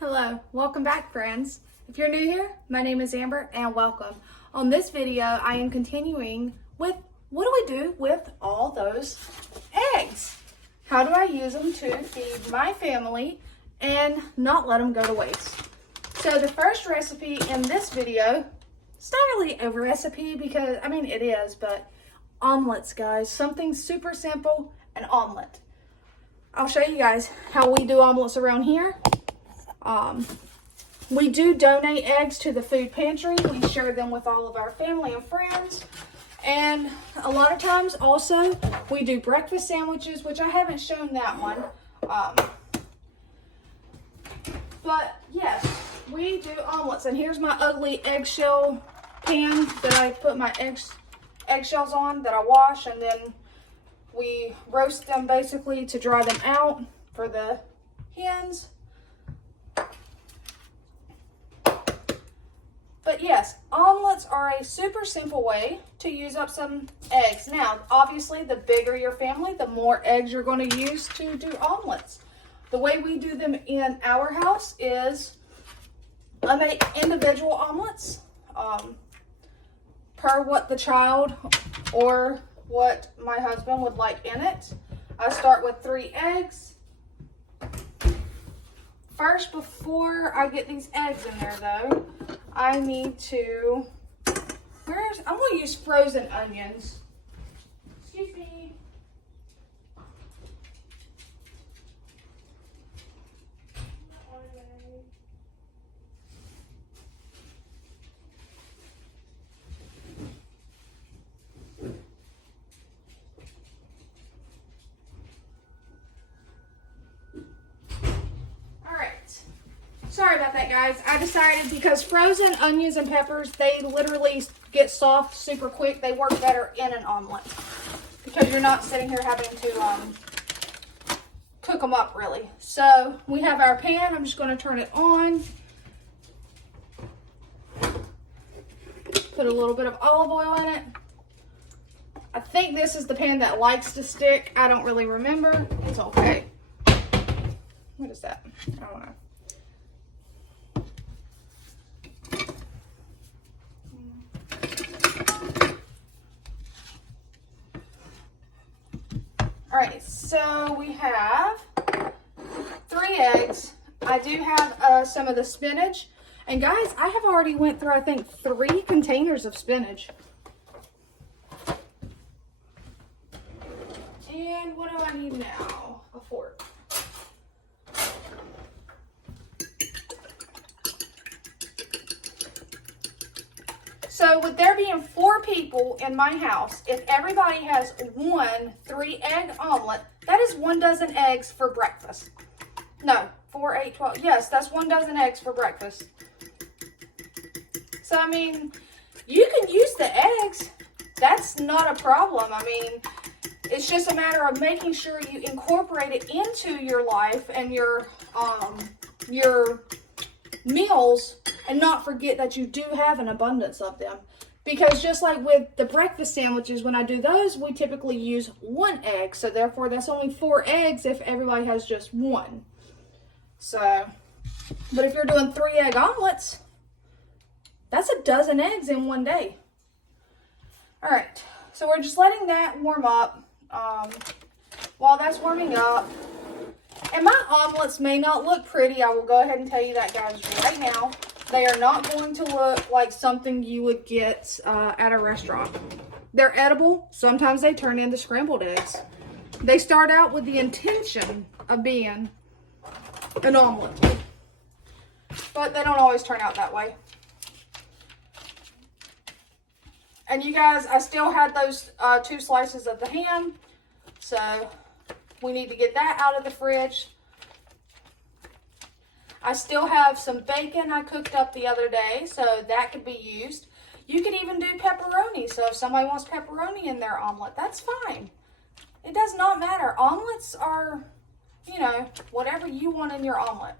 Hello, welcome back friends. If you're new here, my name is Amber and welcome. On this video, I am continuing with what do we do with all those eggs? How do I use them to feed my family and not let them go to waste? So the first recipe in this video, it's not really a recipe because, I mean it is, but omelets guys, something super simple, an omelet. I'll show you guys how we do omelets around here. We do donate eggs to the food pantry. We share them with all of our family and friends. And a lot of times also we do breakfast sandwiches, which I haven't shown that one. But yes, we do omelets. And here's my ugly eggshell pan that I put my eggshells on that I wash, and then we roast them basically to dry them out for the hens. But yes, omelets are a super simple way to use up some eggs. Now, obviously, the bigger your family, the more eggs you're going to use to do omelets. The way we do them in our house is I make individual omelets per what the child or what my husband would like in it. I start with 3 eggs. First, before I get these eggs in there though, I need to, I'm going to use frozen onions. Excuse me. Sorry about that, guys. I decided because frozen onions and peppers, they literally get soft super quick. They work better in an omelet because you're not sitting here having to cook them up really. So we have our pan. I'm just going to turn it on. Put a little bit of olive oil in it. I think this is the pan that likes to stick. I don't really remember. It's okay. What is that? I don't know. Alright, so we have 3 eggs. I do have some of the spinach. And guys, I have already went through, I think, 3 containers of spinach. And what do I need now? A fork. So with there being 4 people in my house, if everybody has 1 3-egg omelet, that is 1 dozen eggs for breakfast. No, 4, 8, 12. Yes, that's 1 dozen eggs for breakfast. So, I mean, you can use the eggs. That's not a problem. I mean, it's just a matter of making sure you incorporate it into your life and your meals, and not forget that you do have an abundance of them. Because just like with the breakfast sandwiches, when I do those, we typically use 1 egg. So therefore, that's only 4 eggs if everybody has just 1. So, but if you're doing 3-egg omelets, that's a dozen eggs in 1 day. All right, so we're just letting that warm up. While that's warming up, and my omelets may not look pretty, I will go ahead and tell you that, guys, right now. They are not going to look like something you would get at a restaurant. They're edible. Sometimes they turn into scrambled eggs. They start out with the intention of being an omelet, but they don't always turn out that way. And you guys, I still had those 2 slices of the ham, so we need to get that out of the fridge. I still have some bacon I cooked up the other day, so that could be used. You could even do pepperoni, so if somebody wants pepperoni in their omelet, that's fine. It does not matter. Omelets are, you know, whatever you want in your omelet.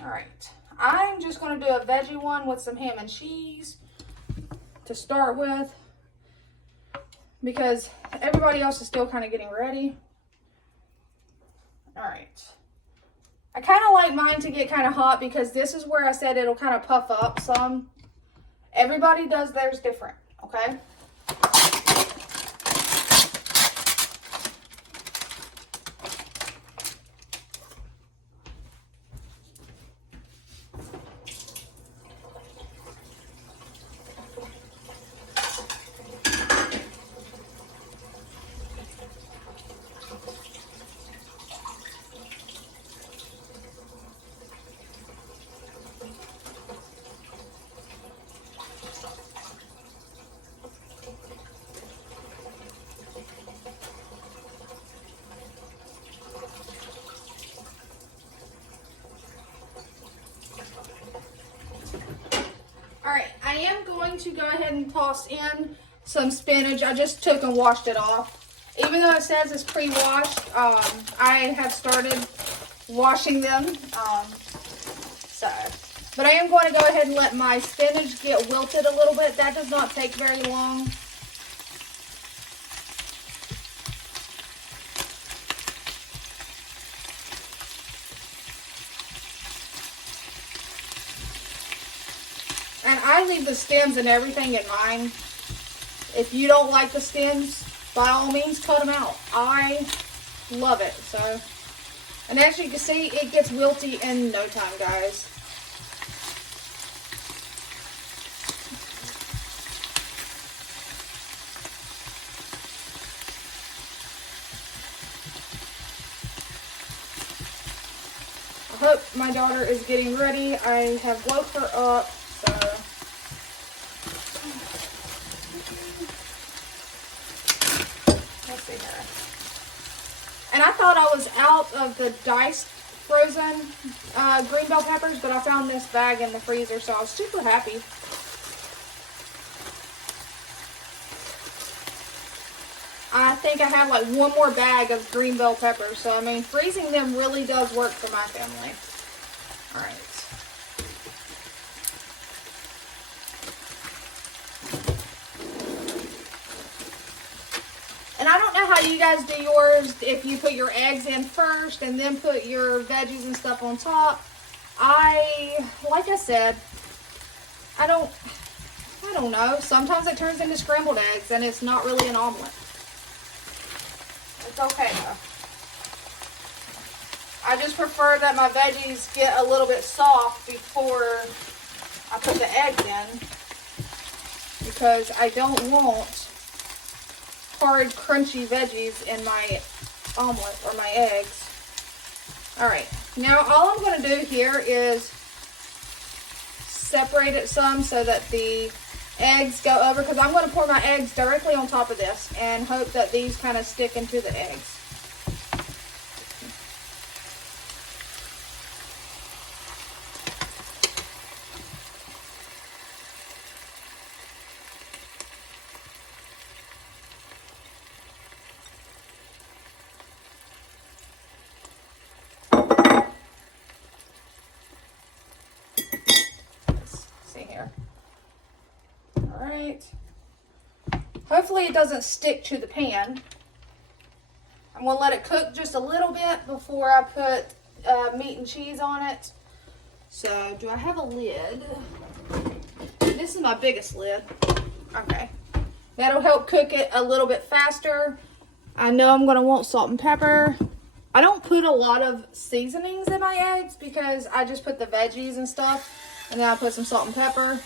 All right. I'm just going to do a veggie one with some ham and cheese to start with, because everybody else is still kind of getting ready. All right. I kind of like mine to get kind of hot because this is where I said it'll kind of puff up some. Everybody does theirs different, okay? Alright, I am going to go ahead and toss in some spinach. I just took and washed it off. Even though it says it's pre-washed, I have started washing them. But I am going to go ahead and let my spinach get wilted a little bit. That does not take very long. And I leave the stems and everything in mine. If you don't like the stems, by all means, cut them out. I love it. So, and as you can see, it gets wilty in no time, guys. I hope my daughter is getting ready. I have woke her up, so. Let's see here. And I thought I was out of the diced frozen green bell peppers, but I found this bag in the freezer, so I was super happy. I think I have like one more bag of green bell peppers, so I mean, freezing them really does work for my family. All right. And I don't know how you guys do yours, if you put your eggs in first and then put your veggies and stuff on top. Like I said, I don't know. Sometimes it turns into scrambled eggs and it's not really an omelet. It's okay though. I just prefer that my veggies get a little bit soft before I put the eggs in, because I don't want hard, crunchy veggies in my omelet or my eggs. Alright, now all I'm going to do here is separate it some so that the eggs go over, because I'm going to pour my eggs directly on top of this and hope that these kind of stick into the eggs. Hopefully it doesn't stick to the pan. I'm going to let it cook just a little bit before I put meat and cheese on it. So, do I have a lid? This is my biggest lid. Okay. That'll help cook it a little bit faster. I know I'm going to want salt and pepper. I don't put a lot of seasonings in my eggs because I just put the veggies and stuff. And then I put some salt and pepper.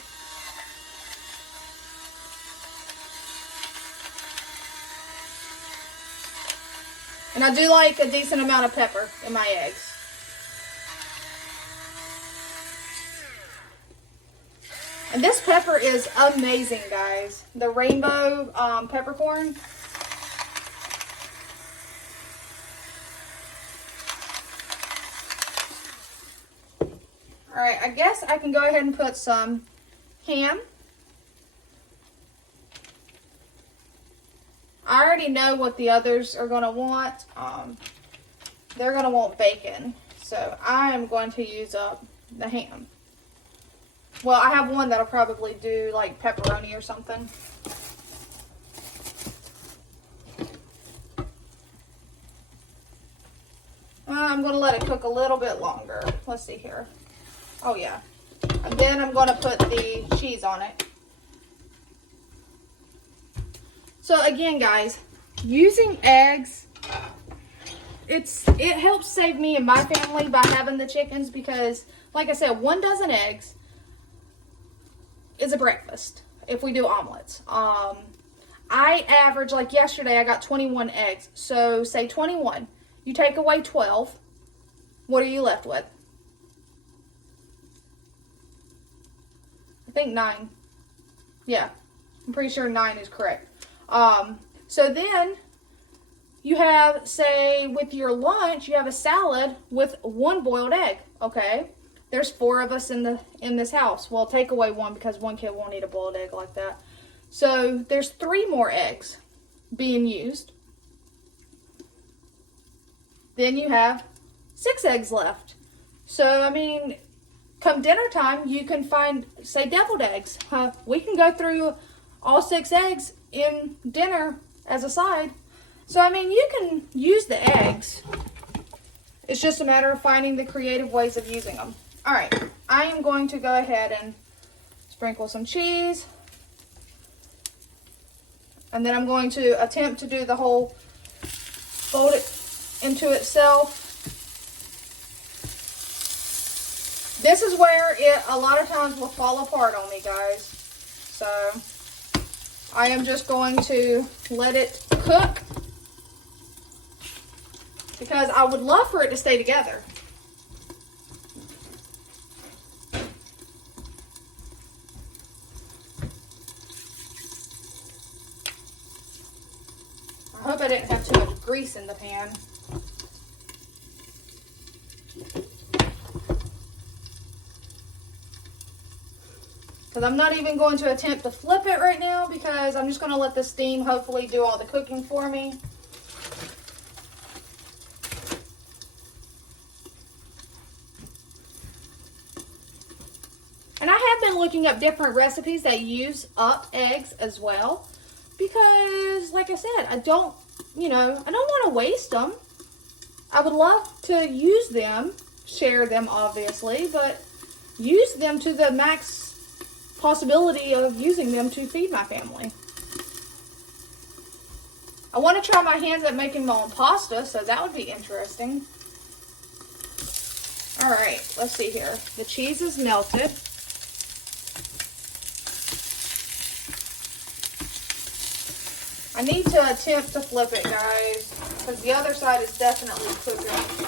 And I do like a decent amount of pepper in my eggs. And this pepper is amazing, guys. The rainbow peppercorn. Alright, I guess I can go ahead and put some ham. I already know what the others are going to want. They're going to want bacon. So I am going to use up the ham. Well, I have one that'll probably do like pepperoni or something. I'm going to let it cook a little bit longer. Let's see here. Oh, yeah. And then I'm going to put the cheese on it. So again, guys, using eggs, it helps save me and my family by having the chickens because, like I said, 1 dozen eggs is a breakfast if we do omelets. I average, like yesterday, I got 21 eggs. So say 21. You take away 12. What are you left with? I think 9. Yeah, I'm pretty sure 9 is correct. So then you have, say, with your lunch, you have a salad with 1 boiled egg. Okay, there's 4 of us in this house. Well, take away 1 because 1 kid won't eat a boiled egg like that. So there's 3 more eggs being used. Then you have 6 eggs left. So, I mean, come dinner time, you can find, say, deviled eggs. We can go through all 6 eggs in dinner as a side. So, I mean, you can use the eggs. It's just a matter of finding the creative ways of using them. All right, I am going to go ahead and sprinkle some cheese. And then I'm going to attempt to do the whole fold it into itself. This is where it a lot of times will fall apart on me, guys. So I am just going to let it cook because I would love for it to stay together. I hope I didn't have too much grease in the pan. Because I'm not even going to attempt to flip it right now because I'm just going to let the steam hopefully do all the cooking for me. And I have been looking up different recipes that use up eggs as well. Because, like I said, I don't want to waste them. I would love to use them, share them obviously, but use them to the max possibility of using them to feed my family. I want to try my hands at making my own pasta, so that would be interesting. All right, let's see here. The cheese is melted. I need to attempt to flip it, guys, because the other side is definitely cooking.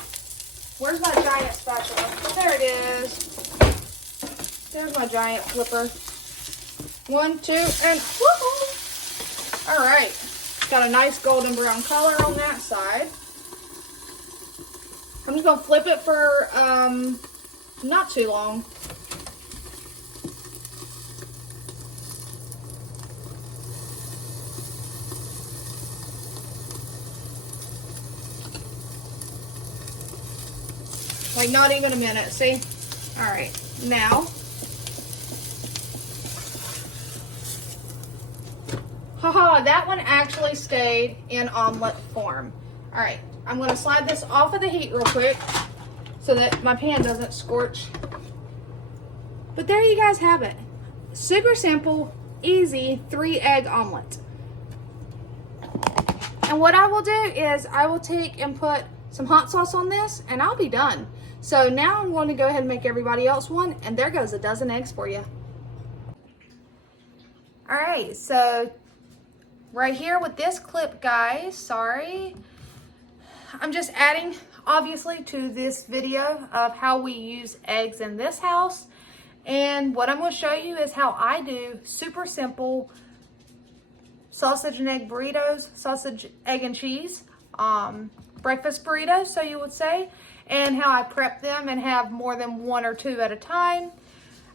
Where's my giant spatula? There it is. There's my giant flipper. 1, 2, and woohoo! All right, got a nice golden brown color on that side. I'm just gonna flip it for not too long. Like not even a minute, see? All right, now. Haha, that one actually stayed in omelet form. All right, I'm gonna slide this off of the heat real quick so that my pan doesn't scorch. But there you guys have it. Super simple, easy 3-egg omelet. And what I will do is I will take and put some hot sauce on this and I'll be done. So now I'm going to go ahead and make everybody else one, and there goes a dozen eggs for you. All right, so right here with this clip, guys, sorry. I'm just adding, obviously, to this video of how we use eggs in this house. And what I'm going to show you is how I do super simple sausage and egg burritos, sausage, egg, and cheese, breakfast burritos, so you would say, and how I prep them and have more than 1 or 2 at a time.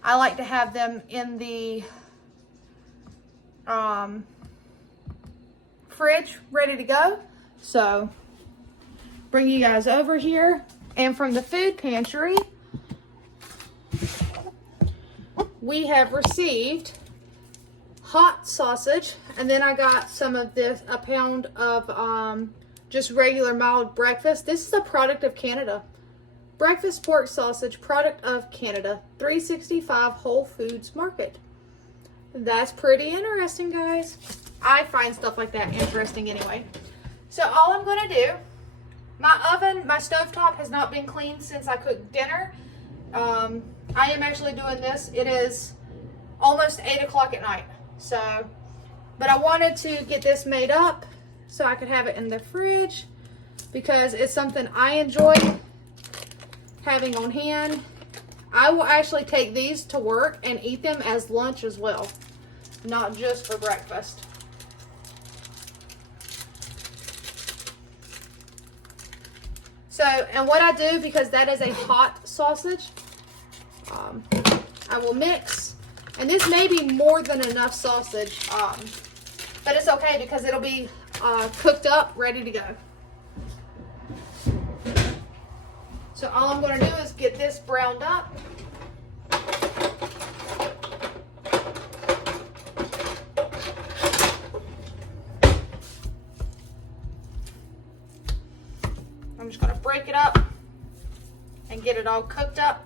I like to have them in the fridge ready to go. So bring you guys over here, and from the food pantry we have received hot sausage, and then I got some of this, a pound of just regular mild breakfast. This is a product of Canada. Breakfast pork sausage, product of Canada, 365 Whole Foods Market. That's pretty interesting, guys. I find stuff like that interesting anyway. So all I'm going to do, my oven, my stovetop has not been cleaned since I cooked dinner. I am actually doing this. It is almost 8 o'clock at night. So, but I wanted to get this made up so I could have it in the fridge because it's something I enjoy having on hand. I will actually take these to work and eat them as lunch as well, not just for breakfast. So, and what I do, because that is a hot sausage, I will mix, and this may be more than enough sausage, but it's okay because it'll be cooked up, ready to go. So all I'm going to do is get this browned up. I'm just going to break it up and get it all cooked up.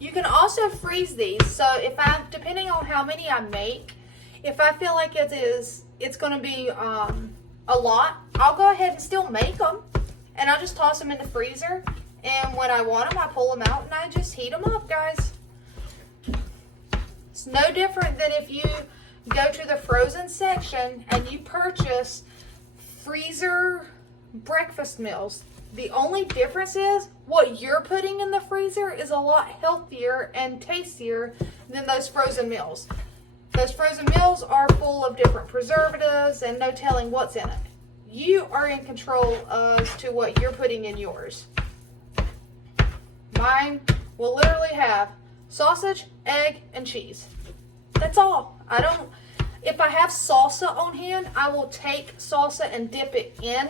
You can also freeze these. So depending on how many I make, if I feel like it's going to be a lot, I'll go ahead and still make them, and I'll just toss them in the freezer. And when I want them, I pull them out and I just heat them up, guys. It's no different than if you go to the frozen section and you purchase freezer breakfast meals. The only difference is what you're putting in the freezer is a lot healthier and tastier than those frozen meals. Those frozen meals are full of different preservatives and no telling what's in it. You are in control as to what you're putting in yours. Mine will literally have sausage, egg, and cheese. That's all. If I have salsa on hand, I will take salsa and dip it in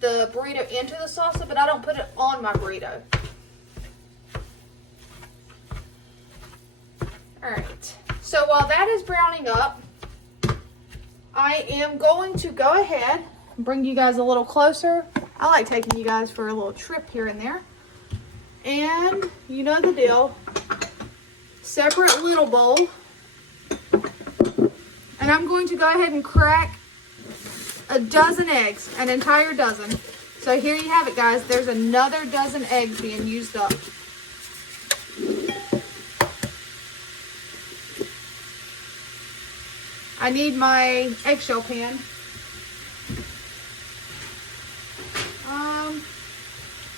the burrito into the salsa, but I don't put it on my burrito. Alright, so while that is browning up, I am going to go ahead and bring you guys a little closer. I like taking you guys for a little trip here and there. And you know the deal. Separate little bowl. And I'm going to go ahead and crack a dozen eggs, an entire dozen. So here you have it, guys. There's another dozen eggs being used up. I need my eggshell pan.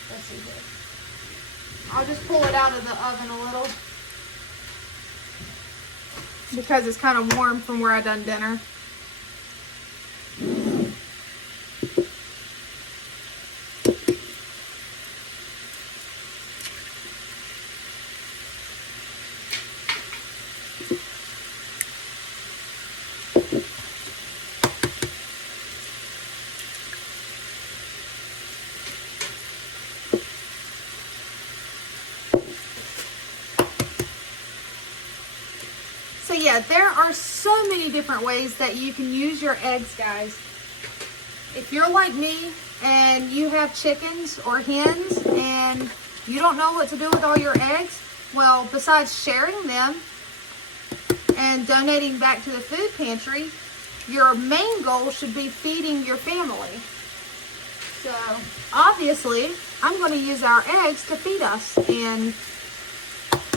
Let's see here. I'll just pull it out of the oven a little because it's kind of warm from where I done dinner. So yeah, there are so many different ways that you can use your eggs, guys. If you're like me and you have chickens or hens and you don't know what to do with all your eggs, well, besides sharing them and donating back to the food pantry, your main goal should be feeding your family. So obviously, I'm going to use our eggs to feed us, and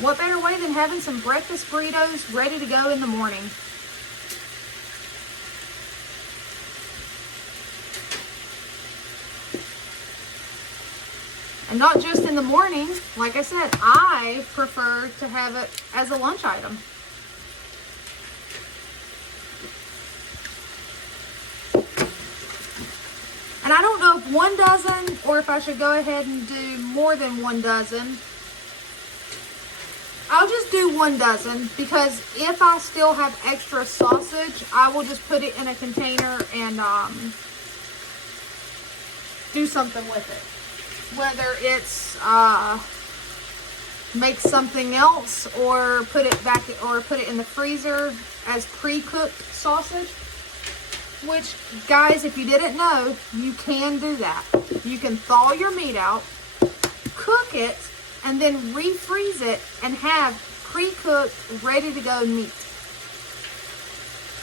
what better way than having some breakfast burritos ready to go in the morning? And not just in the morning. Like I said, I prefer to have it as a lunch item. And I don't know if 1 dozen or if I should go ahead and do more than 1 dozen. I'll just do 1 dozen because if I still have extra sausage, I will just put it in a container and do something with it. Whether it's make something else or put it in the freezer as pre-cooked sausage. Which, guys, if you didn't know, you can do that. You can thaw your meat out, cook it, and then refreeze it and have pre-cooked, ready-to-go meat.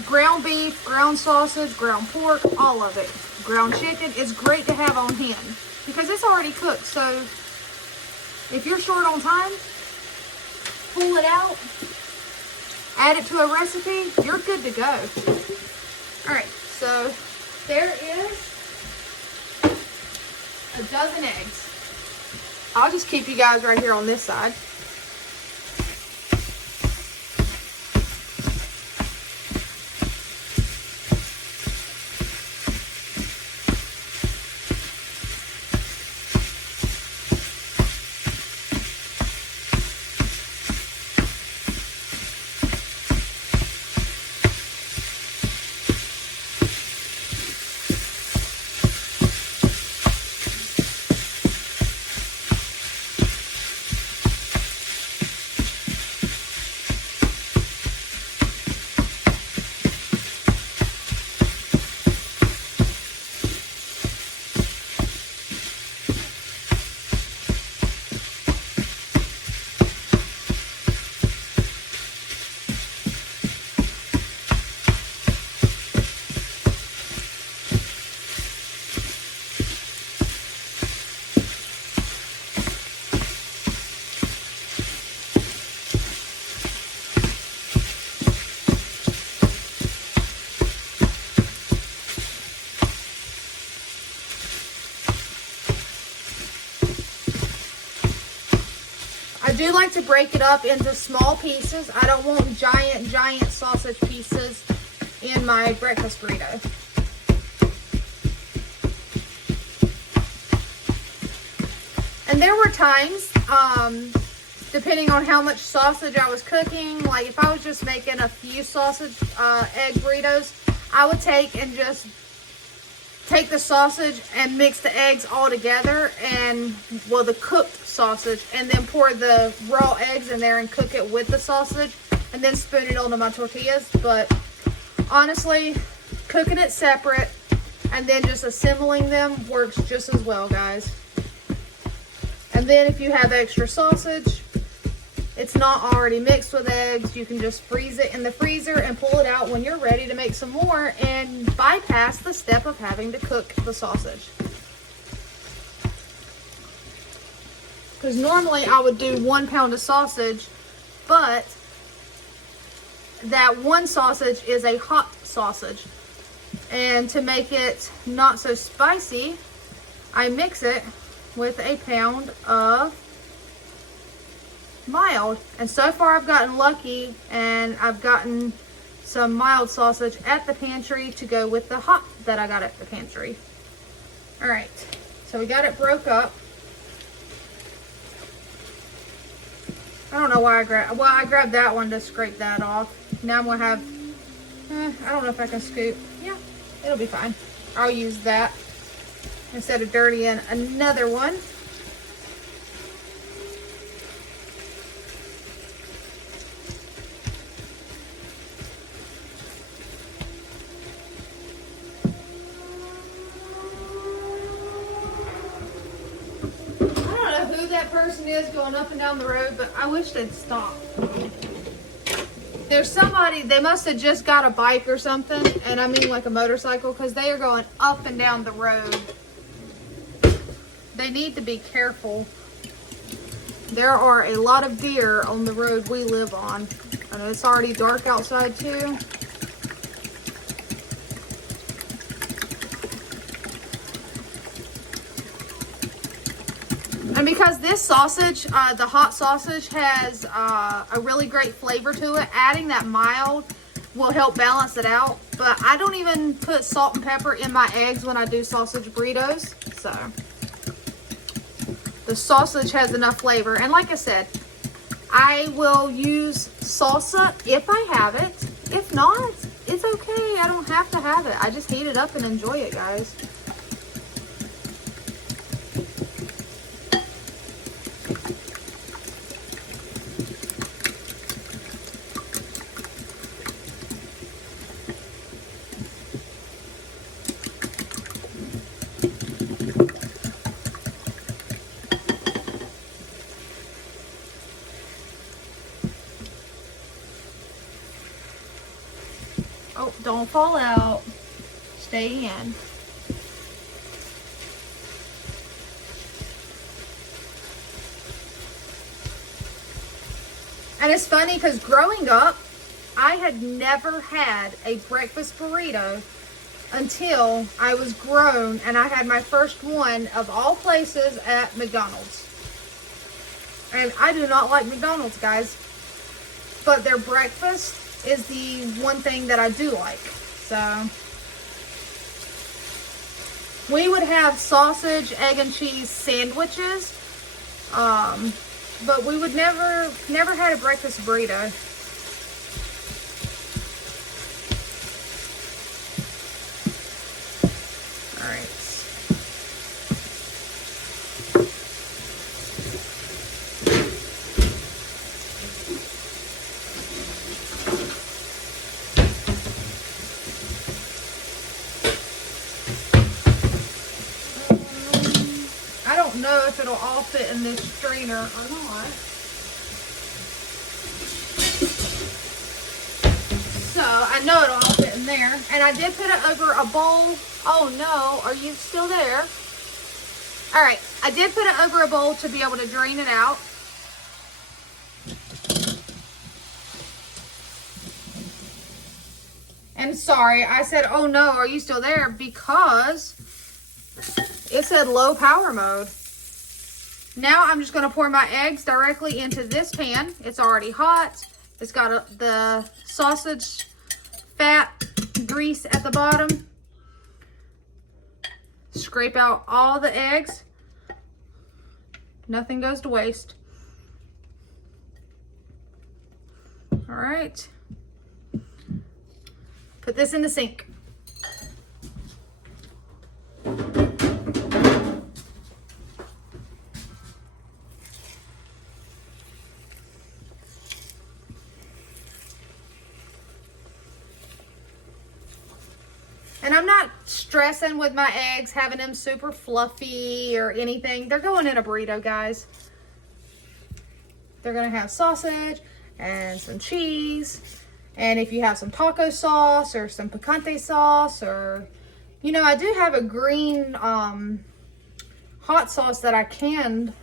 Ground beef, ground sausage, ground pork, all of it. Ground chicken is great to have on hand because it's already cooked. So if you're short on time, pull it out, add it to a recipe, you're good to go. All right. So there is a dozen eggs. I'll just keep you guys right here on this side. I do like to break it up into small pieces. I don't want giant sausage pieces in my breakfast burrito. And there were times, depending on how much sausage I was cooking, like if I was just making a few sausage egg burritos, I would take the sausage and mix the eggs all together, and well, the cooked sausage, and then pour the raw eggs in there and cook it with the sausage and then spoon it onto my tortillas. But honestly, cooking it separate and then just assembling them works just as well, guys. And then if you have extra sausage, it's not already mixed with eggs, you can just freeze it in the freezer and pull it out when you're ready to make some more and bypass the step of having to cook the sausage. Because normally I would do 1 pound of sausage, but that one sausage is a hot sausage. And to make it not so spicy, I mix it with a pound of mild. And so far I've gotten lucky and I've gotten some mild sausage at the pantry to go with the hot that I got at the pantry. All right, so we got it broke up. I don't know why I grabbed that one to scrape that off. Now I'm gonna have, I don't know if I can scoop. Yeah, it'll be fine. I'll use that instead of dirtying another one. That person is going up and down the road, but I wish they'd stop. There's somebody, they must have just got a bike or something, and I mean like a motorcycle, because they are going up and down the road. They need to be careful. There are a lot of deer on the road we live on. I know it's already dark outside too. And because this sausage, the hot sausage, has a really great flavor to it, adding that mild will help balance it out. But I don't even put salt and pepper in my eggs when I do sausage burritos. So the sausage has enough flavor. And like I said, I will use salsa if I have it. If not, it's okay. I don't have to have it. I just heat it up and enjoy it, guys. Oh, don't fall out. Stay in. And it's funny because growing up, I had never had a breakfast burrito until I was grown and I had my first one of all places at McDonald's. And I do not like McDonald's, guys, but their breakfast is the one thing that I do like. So we would have sausage, egg, and cheese sandwiches, but we would never had a breakfast burrito. All right. I don't know if it'll all fit in this strainer or not. So I know it'll all fit in there. And I did put it over a bowl. Oh no, are you still there? All right, I did put it over a bowl to be able to drain it out. And sorry, I said, oh no, are you still there? Because it said low power mode. Now I'm just going to pour my eggs directly into this pan. It's already hot. It's got the sausage fat grease at the bottom. Scrape out all the eggs. Nothing goes to waste. All right. Put this in the sink. And I'm not stressing with my eggs, having them super fluffy or anything. They're going in a burrito, guys. They're going to have sausage and some cheese. And if you have some taco sauce or some picante sauce, or, you know, I do have a green hot sauce that I canned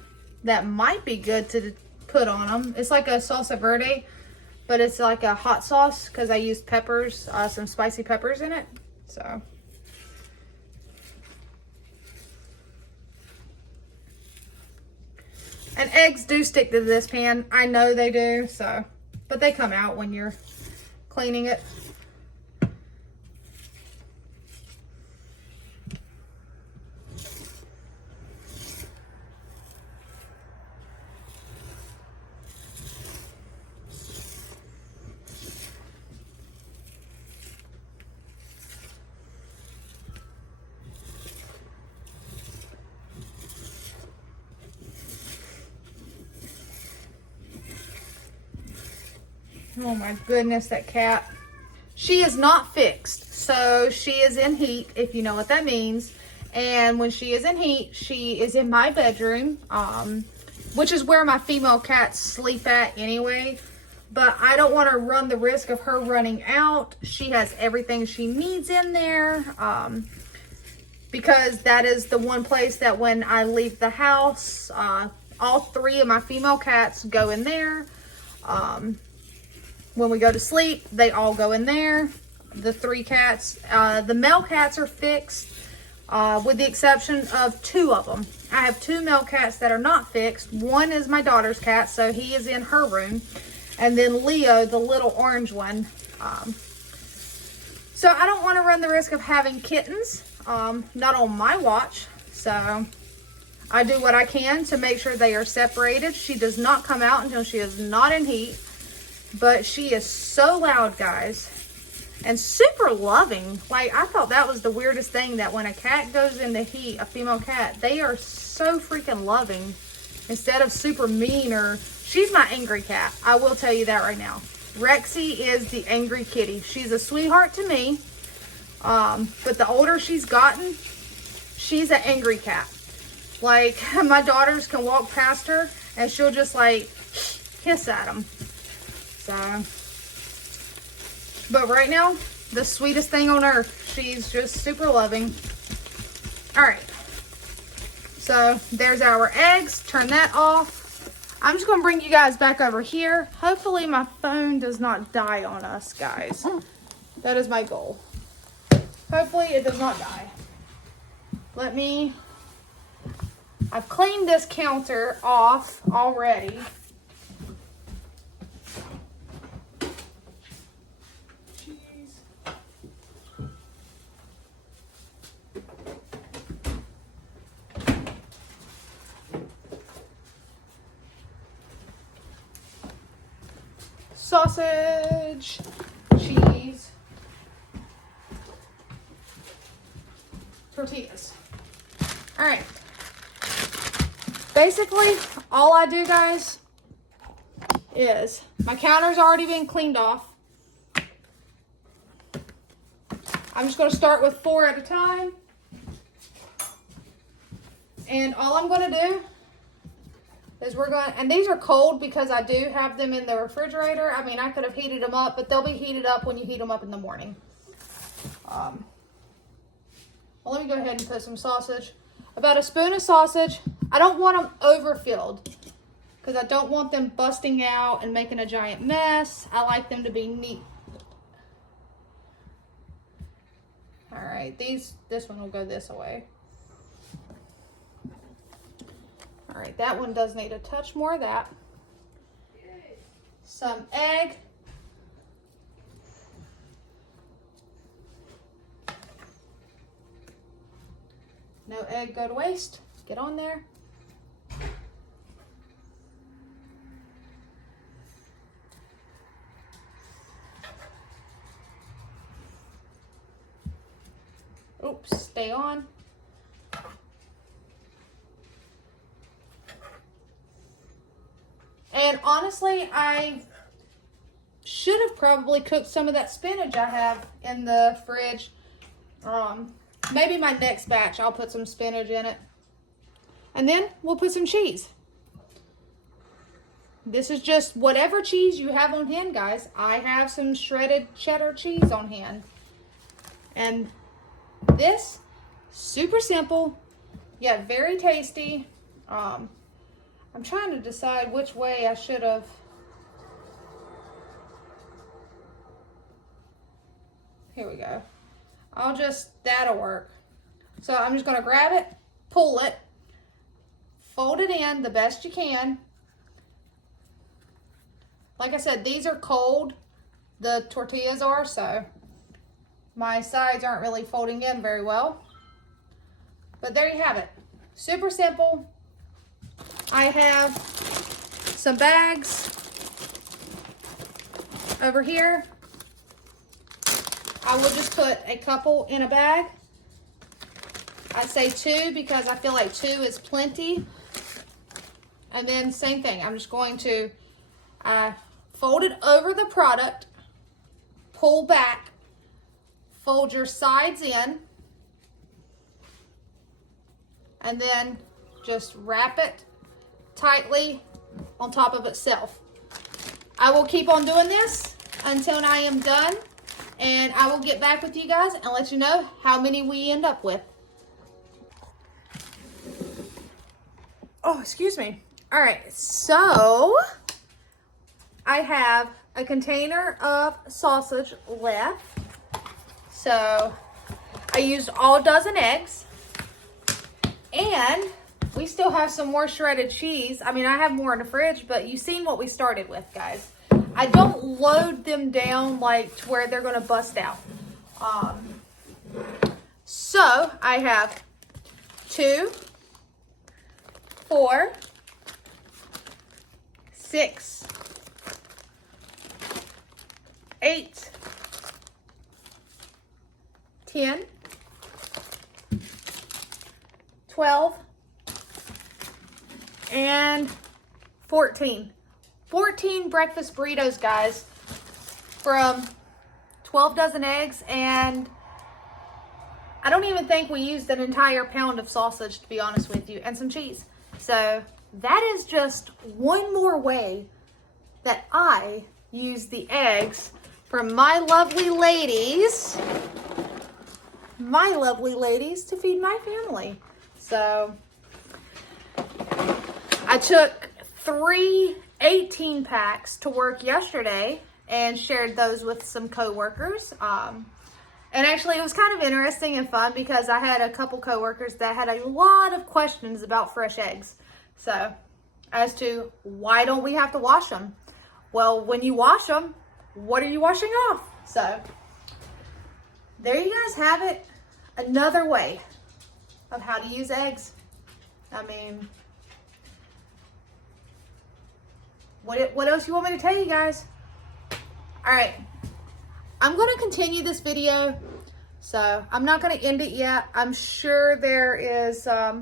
that might be good to put on them. It's like a salsa verde, but it's like a hot sauce because I used peppers, some spicy peppers in it. So, and eggs do stick to this pan. I know they do, so, but they come out when you're cleaning it. Oh my goodness, that cat. She is not fixed, so she is in heat, if you know what that means. And when she is in heat, she is in my bedroom, which is where my female cats sleep at anyway. But I don't want to run the risk of her running out. She has everything she needs in there, because that is the one place that when I leave the house, all three of my female cats go in there. When we go to sleep, they all go in there. The three cats, the male cats are fixed, with the exception of two of them. I have two male cats that are not fixed. One is my daughter's cat, so he is in her room. And then Leo, the little orange one, So I don't want to run the risk of having kittens, not on my watch. So I do what I can to make sure they are separated. She does not come out until she is not in heat, but she is so loud, guys, and super loving. Like, I thought that was the weirdest thing, that when a cat goes into heat, a female cat, they are so freaking loving instead of super mean. Or she's my angry cat. I will tell you that right now. Rexy is the angry kitty. She's a sweetheart to me, but the older she's gotten, she's an angry cat. Like, my daughters can walk past her and she'll just like hiss at them. So, but right now, the sweetest thing on earth. She's just super loving. All right, so there's our eggs. Turn that off. I'm just going to bring you guys back over here. Hopefully my phone does not die on us, guys. That is my goal. Hopefully it does not die. I've cleaned this counter off already. Sausage, cheese, tortillas. All right. Basically, all I do, guys, is my counter's already been cleaned off. I'm just going to start with 4 at a time. And all I'm going to do is and these are cold because I do have them in the refrigerator. I mean, I could have heated them up, but they'll be heated up when you heat them up in the morning. Well, let me go ahead and put some sausage. About a spoon of sausage. I don't want them overfilled because I don't want them busting out and making a giant mess. I like them to be neat. All right, this one will go this way. All right, that one does need a touch more of that. Some egg. No egg go to waste. Get on there. Oops, stay on. And honestly, I should have probably cooked some of that spinach I have in the fridge. Maybe my next batch, I'll put some spinach in it. And then we'll put some cheese. This is just whatever cheese you have on hand, guys. I have some shredded cheddar cheese on hand. And this, super simple, yet very tasty. I'm trying to decide which way I should have. Here we go. That'll work. So I'm just going to grab it, pull it, fold it in the best you can. Like I said, these are cold. The tortillas are, so my sides aren't really folding in very well. But there you have it. Super simple. I have some bags over here. I will just put a couple in a bag. I say 2 because I feel like 2 is plenty. And then same thing. I'm just going to fold it over the product, pull back, fold your sides in, and then just wrap it tightly on top of itself. I will keep on doing this until I am done, and I will get back with you guys and let you know how many we end up with. Oh, excuse me. All right, so I have a container of sausage left. So I used all dozen eggs, and we still have some more shredded cheese. I mean, I have more in the fridge, but you've seen what we started with, guys. I don't load them down like to where they're gonna bust out. So I have 2, 4, 6, 8, 10, 12, and 14. 14 breakfast burritos, guys, from 12 dozen eggs, and I don't even think we used an entire pound of sausage, to be honest with you, and some cheese. So that is just one more way that I use the eggs from my lovely ladies to feed my family. So I took 3 18 packs to work yesterday and shared those with some coworkers. And actually it was kind of interesting and fun because I had a couple coworkers that had a lot of questions about fresh eggs. So as to why don't we have to wash them? Well, when you wash them, what are you washing off? So there you guys have it. Another way of how to use eggs. I mean, what else you want me to tell you guys? All right, I'm going to continue this video, so I'm not going to end it yet. I'm sure there is, I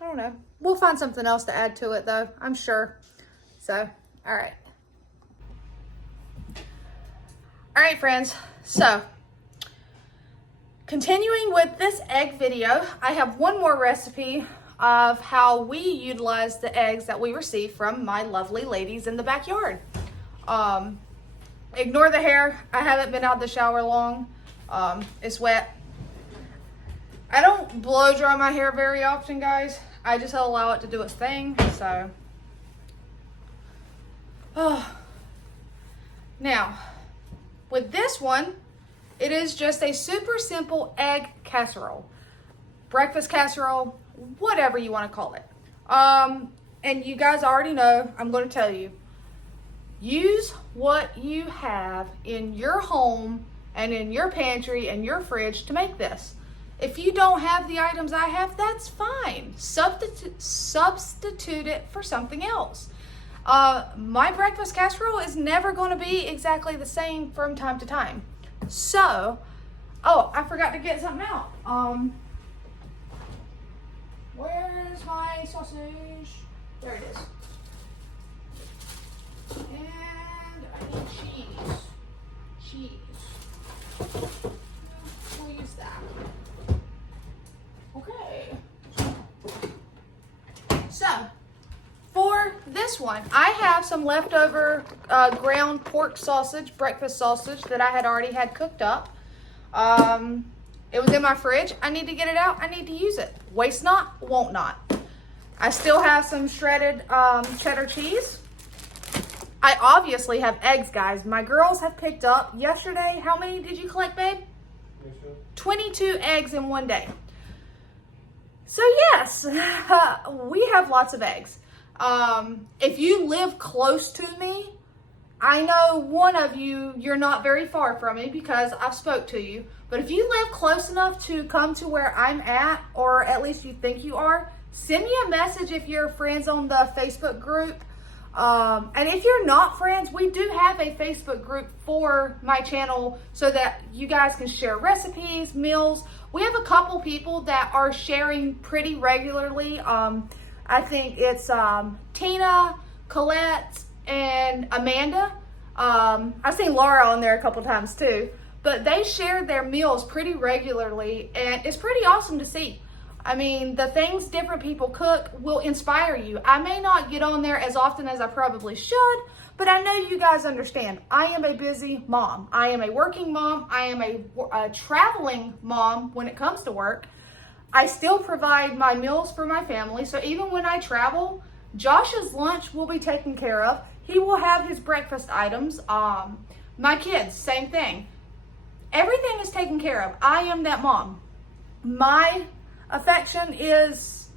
don't know. We'll find something else to add to it, though, I'm sure. So, all right. All right, friends. So, continuing with this egg video, I have one more recipe of how we utilize the eggs that we receive from my lovely ladies in the backyard. Ignore the hair. I haven't been out of the shower long. It's wet. I don't blow dry my hair very often, guys. I just allow it to do its thing. So, now, with this one, it is just a super simple egg casserole. Breakfast casserole, whatever you want to call it. And you guys already know, I'm going to tell you, use what you have in your home and in your pantry and your fridge to make this. If you don't have the items I have, that's fine. Substitute it for something else. My breakfast casserole is never going to be exactly the same from time to time. So, oh, I forgot to get something out. Where's my sausage? There it is. And I need cheese. We'll use that. Okay. So, for this one, I have some leftover ground pork sausage, breakfast sausage that I had already had cooked up. It was in my fridge. I need to get it out. I need to use it. Waste not, won't not. I still have some shredded cheddar cheese. I obviously have eggs, guys. My girls have picked up yesterday. How many did you collect, babe? 22 eggs in one day. So yes, we have lots of eggs. If you live close to me, I know one of you, you're not very far from me because I've spoke to you. But if you live close enough to come to where I'm at, or at least you think you are, send me a message if you're friends on the Facebook group. And if you're not friends, we do have a Facebook group for my channel so that you guys can share recipes, meals. We have a couple people that are sharing pretty regularly. I think it's Tina, Colette, and Amanda. I've seen Laura on there a couple times too. But they share their meals pretty regularly, and it's pretty awesome to see. I mean, the things different people cook will inspire you. I may not get on there as often as I probably should, but I know you guys understand. I am a busy mom. I am a working mom. I am a traveling mom when it comes to work. I still provide my meals for my family, so even when I travel, Josh's lunch will be taken care of. He will have his breakfast items. My kids, same thing. Everything is taken care of. I am that mom. My affection is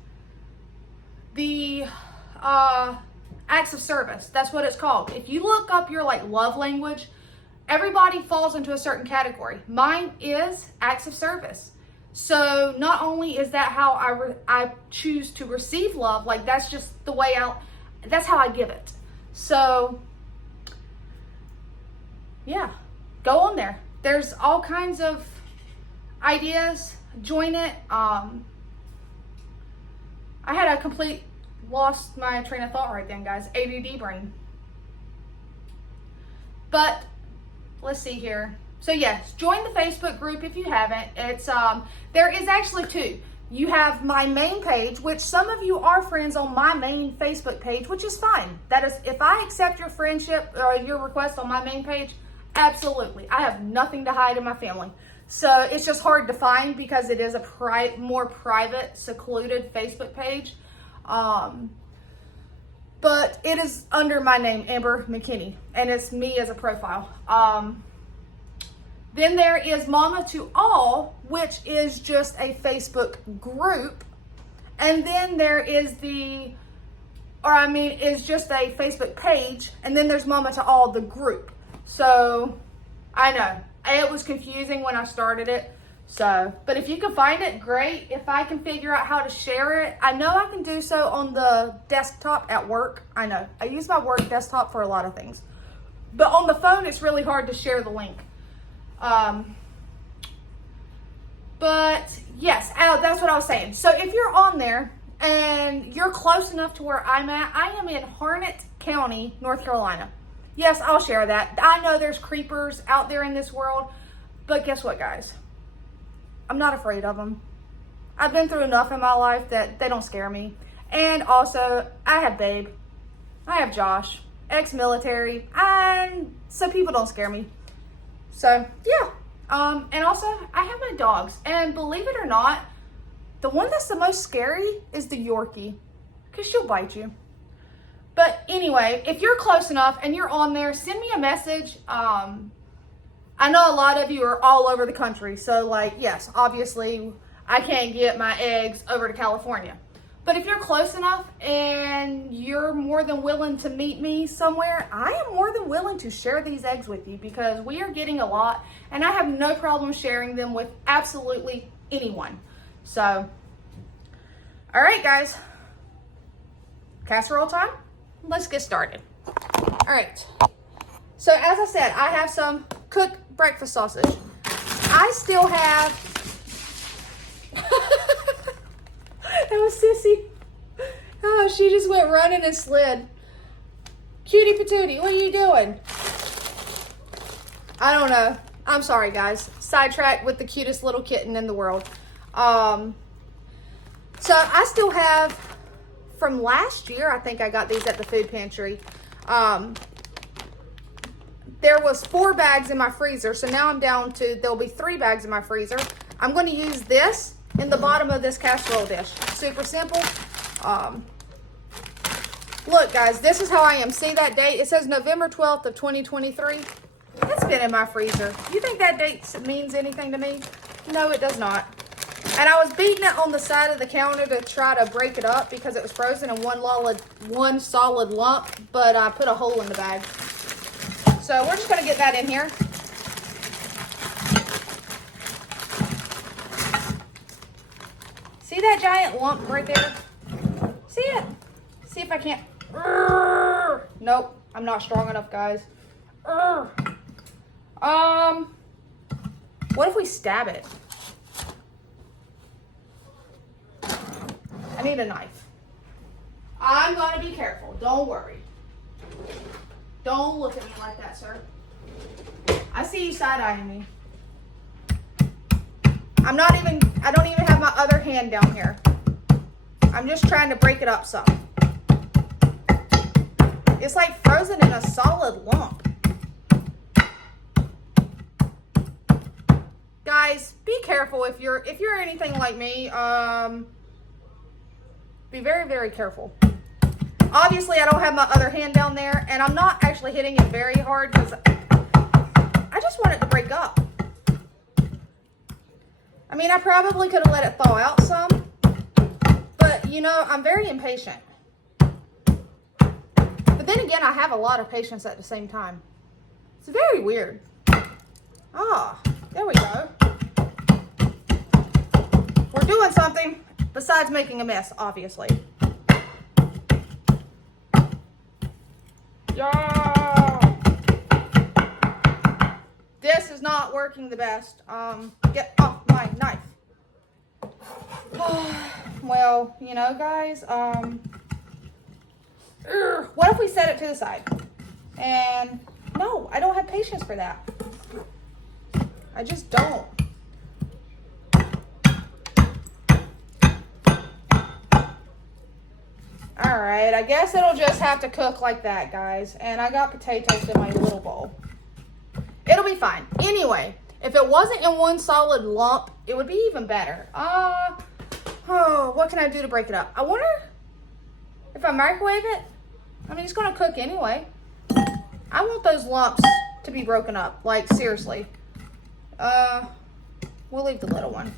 the acts of service. That's what it's called. If you look up your love language, everybody falls into a certain category. Mine is acts of service. So not only is that how I choose to receive love, like that's just the way that's how I give it. So yeah, go on there. There's all kinds of ideas. Join it. I had lost my train of thought right then, guys. ADD brain. But let's see here. So yes, join the Facebook group if you haven't. It's there is actually two. You have my main page, which some of you are friends on my main Facebook page, which is fine. That is, if I accept your friendship or your request on my main page, absolutely. I have nothing to hide in my family. So it's just hard to find because it is a more private, secluded Facebook page. But it is under my name, Amber McKinney, and it's me as a profile. Then there is Mama to All, which is just a Facebook group. And then there is is just a Facebook page. And then there's Mama to All, the group. So, I know, it was confusing when I started it. So, but if you can find it, great. If I can figure out how to share it, I know I can do so on the desktop at work. I know, I use my work desktop for a lot of things. But on the phone, it's really hard to share the link. But yes, that's what I was saying. So if you're on there and you're close enough to where I'm at, I am in Harnett County, North Carolina. Yes, I'll share that. I know there's creepers out there in this world, but guess what, guys? I'm not afraid of them. I've been through enough in my life that they don't scare me. And also, I have Babe. I have Josh, ex-military, and so people don't scare me. So, yeah. And also, I have my dogs. And believe it or not, the one that's the most scary is the Yorkie, because she'll bite you. But anyway, if you're close enough and you're on there, send me a message. I know a lot of you are all over the country. So, like, yes, obviously, I can't get my eggs over to California. But if you're close enough and you're more than willing to meet me somewhere, I am more than willing to share these eggs with you because we are getting a lot and I have no problem sharing them with absolutely anyone. So, all right, guys, casserole time. Let's get started. All right. So as I said, I have some cooked breakfast sausage. I still have that was Sissy. Oh, she just went running and slid. Cutie patootie, what are you doing? I don't know. I'm sorry, guys. Sidetracked with the cutest little kitten in the world. So I still have from last year. I think I got these at the food pantry. There was 4 bags in my freezer, so now I'm down to there'll be 3 bags in my freezer. I'm going to use this in the bottom of this casserole dish. Super simple. Look, guys, this is how I am. See that date? It says November 12th of 2023. It's been in my freezer. You think that date means anything to me? No, it does not. And I was beating it on the side of the counter to try to break it up because it was frozen in one solid lump, but I put a hole in the bag. So we're just going to get that in here. See that giant lump right there? See it? See if I can't. Nope, I'm not strong enough, guys. What if we stab it? I need a knife. I'm gonna be careful, don't worry. Don't look at me like that, sir. I see you side-eyeing me. I don't even have my other hand down here. I'm just trying to break it up some. It's like frozen in a solid lump. Guys, be careful if you're anything like me. Be very, very careful. Obviously, I don't have my other hand down there, and I'm not actually hitting it very hard because I just want it to break up. I mean, I probably could have let it thaw out some, but, you know, I'm very impatient. But then again, I have a lot of patience at the same time. It's very weird. Ah, there we go. We're doing something besides making a mess, obviously. Yeah. This is not working the best. Get off my knife. Well, you know, guys, what if we set it to the side? And no, I don't have patience for that. I just don't. All right, I guess it'll just have to cook like that, guys. And I got potatoes in my little bowl. It'll be fine. Anyway, if it wasn't in one solid lump, it would be even better. Oh, what can I do to break it up? I wonder if I microwave it. I mean, it's gonna cook anyway. I want those lumps to be broken up, like seriously. We'll leave the little one.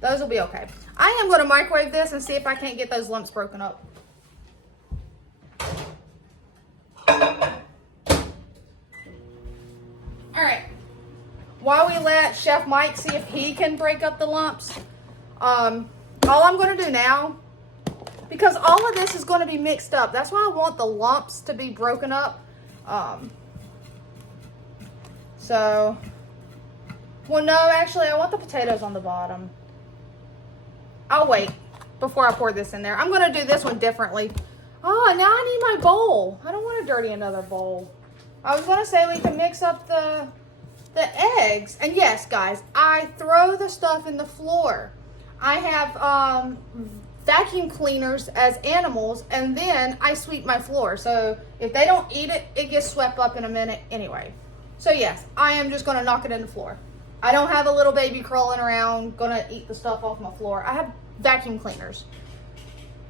Those will be okay. I am gonna microwave this and see if I can't get those lumps broken up. All right, while we let Chef Mike see if he can break up the lumps, all I'm gonna do now, because all of this is gonna be mixed up, that's why I want the lumps to be broken up. Well, no, actually, I want the potatoes on the bottom. I'll wait before I pour this in there. I'm gonna do this one differently. Oh, now I need my bowl. I don't want to dirty another bowl. I was gonna say we can mix up the eggs. And yes, guys, I throw the stuff in the floor. I have vacuum cleaners as animals, and then I sweep my floor. So if they don't eat it, it gets swept up in a minute anyway. So yes, I am just gonna knock it in the floor. I don't have a little baby crawling around gonna eat the stuff off my floor. I have vacuum cleaners.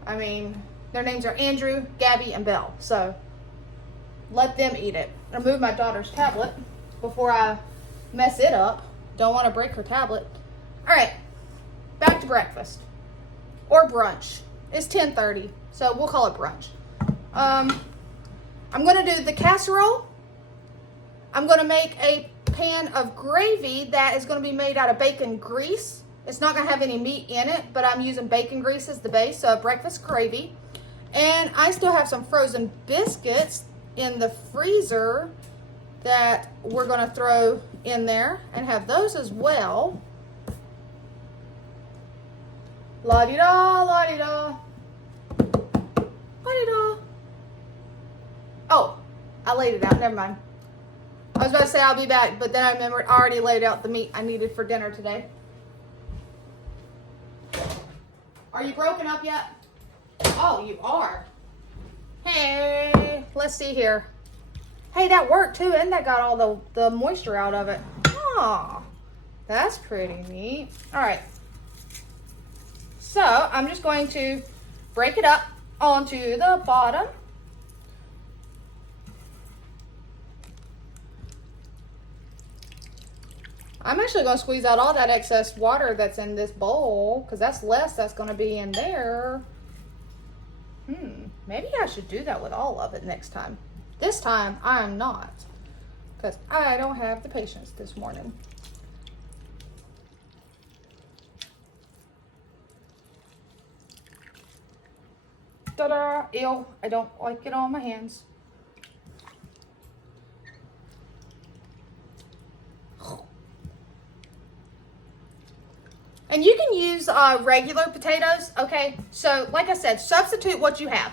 I mean, their names are Andrew, Gabby, and Belle. So let them eat it. I move my daughter's tablet before I mess it up. Don't want to break her tablet. All right, back to breakfast or brunch. It's 10:30, so we'll call it brunch. I'm gonna do the casserole. I'm gonna make a pan of gravy that is gonna be made out of bacon grease. It's not gonna have any meat in it, but I'm using bacon grease as the base, so breakfast gravy. And I still have some frozen biscuits in the freezer that we're gonna throw in there and have those as well. La-di-da, la-di-da. La-di-da. Oh, I laid it out, never mind. I was about to say I'll be back, but then I remembered I already laid out the meat I needed for dinner today. Are you broken up yet? Oh, you are. Hey, let's see here. Hey, that worked too, and that got all the moisture out of it. Oh, that's pretty neat. All right. So I'm just going to break it up onto the bottom. I'm actually going to squeeze out all that excess water that's in this bowl, because that's less that's going to be in there. Maybe I should do that with all of it next time. This time, I'm not, because I don't have the patience this morning. Ta-da! Ew, I don't like it on my hands. And you can use regular potatoes, okay? So, like I said, substitute what you have.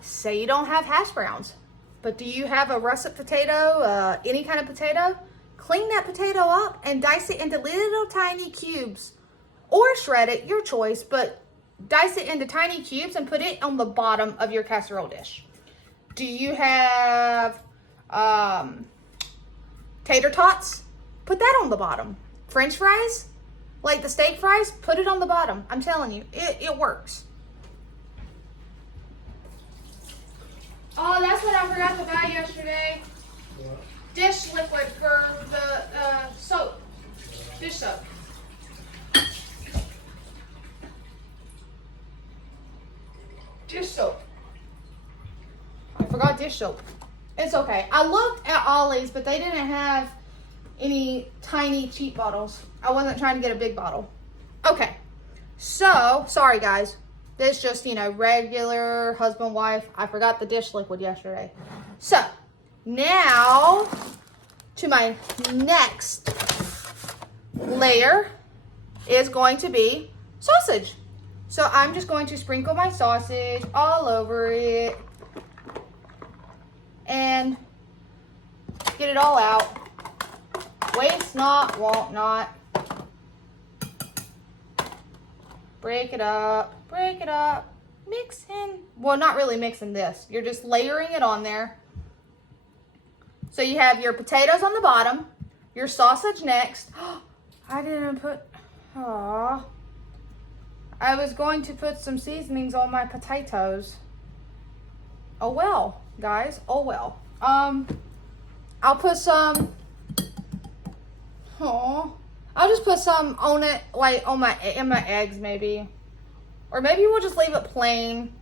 Say you don't have hash browns, but do you have a russet potato, any kind of potato? Clean that potato up and dice it into little tiny cubes. Or shred it, your choice, but dice it into tiny cubes and put it on the bottom of your casserole dish. Do you have tater tots? Put that on the bottom. French fries? Like the steak fries, put it on the bottom. I'm telling you, it works. Oh, that's what I forgot to buy yesterday. What? Dish liquid for the soap. Dish soap. Dish soap. I forgot dish soap. It's okay. I looked at Ollie's, but they didn't have any tiny cheap bottles. I wasn't trying to get a big bottle. Okay, so sorry guys. This just, you know, regular husband, wife. I forgot the dish liquid yesterday. So now to my next layer is going to be sausage. So I'm just going to sprinkle my sausage all over it and get it all out. Waste not, want not. Break it up, mix in. Well, not really mixing this. You're just layering it on there. So you have your potatoes on the bottom, your sausage next. I didn't put, I was going to put some seasonings on my potatoes. Oh well, guys, oh well. I'll put some, I'll just put some on it, like in my eggs maybe. Or maybe we'll just leave it plain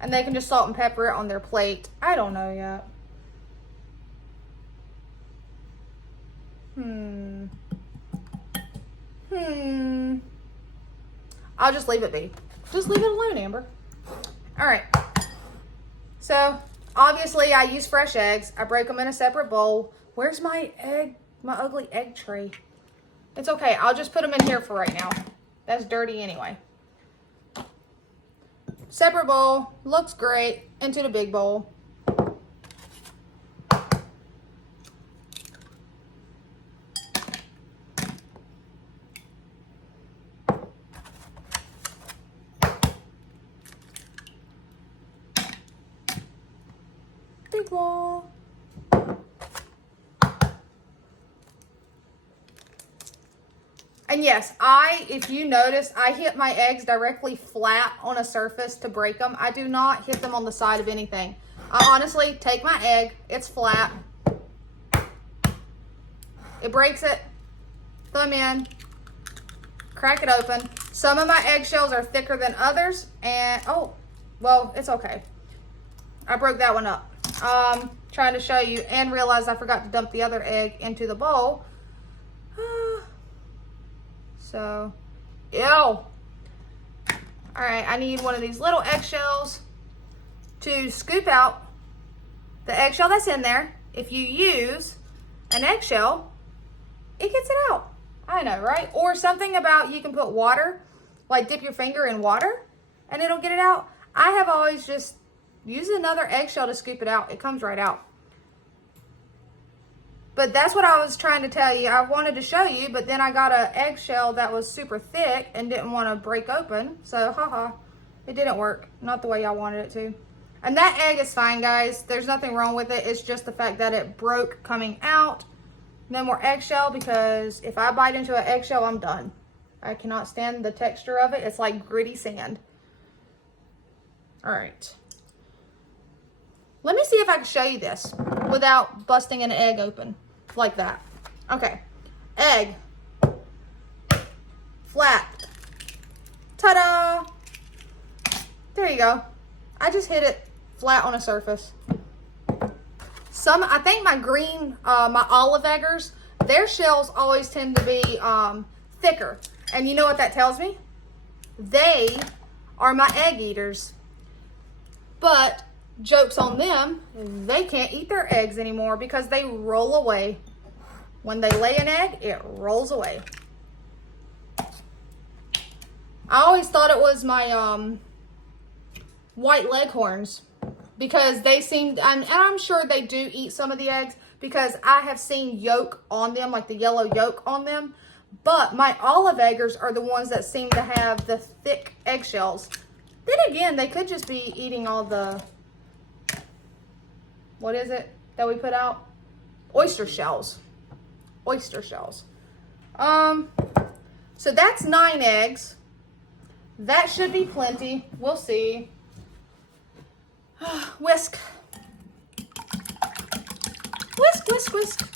and they can just salt and pepper it on their plate. I don't know yet. I'll just leave it be. Just leave it alone, Amber. All right. So obviously I use fresh eggs. I break them in a separate bowl. Where's my egg, my ugly egg tray? It's okay. I'll just put them in here for right now. That's dirty anyway. Separate bowl. Looks great. Into the big bowl. Big bowl. And yes, if you notice, I hit my eggs directly flat on a surface to break them. I do not hit them on the side of anything. I honestly take my egg, it's flat. It breaks it, thumb in, crack it open. Some of my eggshells are thicker than others, and oh, well, it's okay. I broke that one up. Trying to show you and realized I forgot to dump the other egg into the bowl. So, ew. All right, I need one of these little eggshells to scoop out the eggshell that's in there. If you use an eggshell, it gets it out. I know, right? Or something about you can put water, like dip your finger in water and it'll get it out. I have always just used another eggshell to scoop it out. It comes right out. But that's what I was trying to tell you. I wanted to show you, but then I got an eggshell that was super thick and didn't want to break open. So, haha, it didn't work. Not the way I wanted it to. And that egg is fine, guys. There's nothing wrong with it. It's just the fact that it broke coming out. No more eggshell, because if I bite into an eggshell, I'm done. I cannot stand the texture of it. It's like gritty sand. All right. Let me see if I can show you this without busting an egg open like that. Okay. Egg. Flat. Ta-da! There you go. I just hit it flat on a surface. I think my green, my olive eggers, their shells always tend to be thicker. And you know what that tells me? They are my egg eaters. But joke's on them, they can't eat their eggs anymore because they roll away. When they lay an egg, it rolls away. I always thought it was my white leghorns because they seem, and I'm sure they do eat some of the eggs because I have seen yolk on them, like the yellow yolk on them. But my olive eggers are the ones that seem to have the thick eggshells. Then again, they could just be eating all the, what is it that we put out? Oyster shells. Oyster shells. So that's 9 eggs. That should be plenty. We'll see. Whisk. Whisk, whisk, whisk.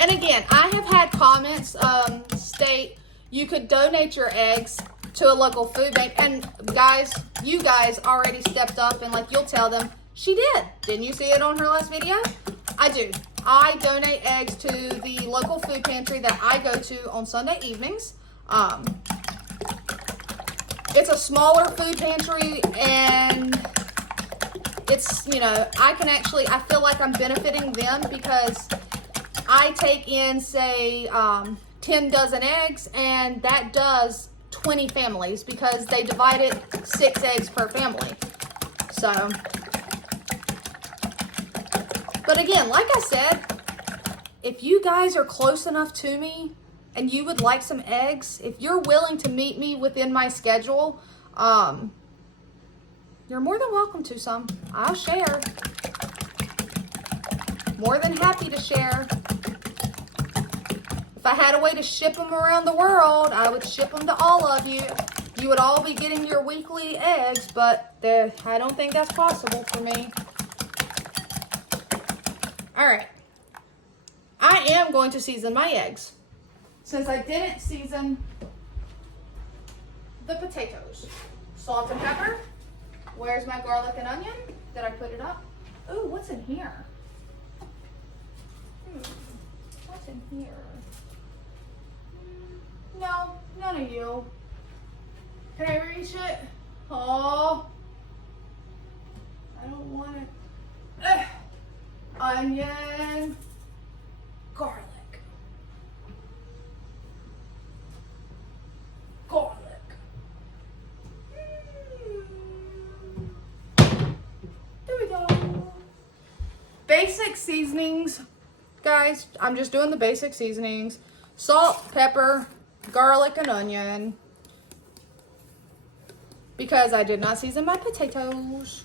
And again, I have had comments state you could donate your eggs to a local food bank. And guys, you guys already stepped up and like you'll tell them, she did. Didn't you see it on her last video? I do. I donate eggs to the local food pantry that I go to on Sunday evenings. It's a smaller food pantry, and it's, you know, I feel like I'm benefiting them because I take in, say, 10 dozen eggs, and that does 20 families because they divide it 6 eggs per family. So, but again, like I said, if you guys are close enough to me and you would like some eggs, if you're willing to meet me within my schedule, you're more than welcome to some. I'll share. More than happy to share. If I had a way to ship them around the world, I would ship them to all of you. You would all be getting your weekly eggs, but I don't think that's possible for me. All right. I am going to season my eggs. Since I didn't season the potatoes. Salt and pepper. Where's my garlic and onion? Did I put it up? Ooh, what's in here? What's in here? No, none of you. Can I reach it? Oh. I don't want it. Ugh. Onion. Garlic. There we go. Basic seasonings, guys. I'm just doing the basic seasonings. Salt, pepper, garlic, and onion. Because I did not season my potatoes.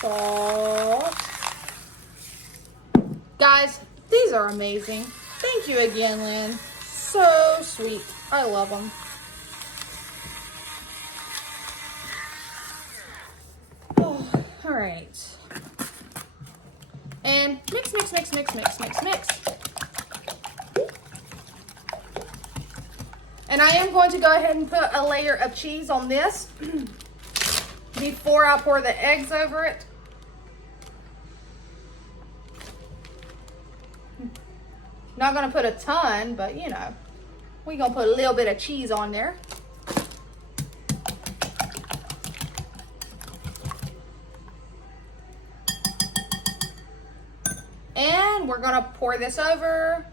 Salt. Guys, these are amazing. Thank you again, Lynn. So sweet. I love them. Oh, all right. And mix, mix, mix, mix, mix, mix, mix. And I am going to go ahead and put a layer of cheese on this before I pour the eggs over it. Not gonna put a ton, but you know, we're gonna put a little bit of cheese on there. And we're gonna pour this over.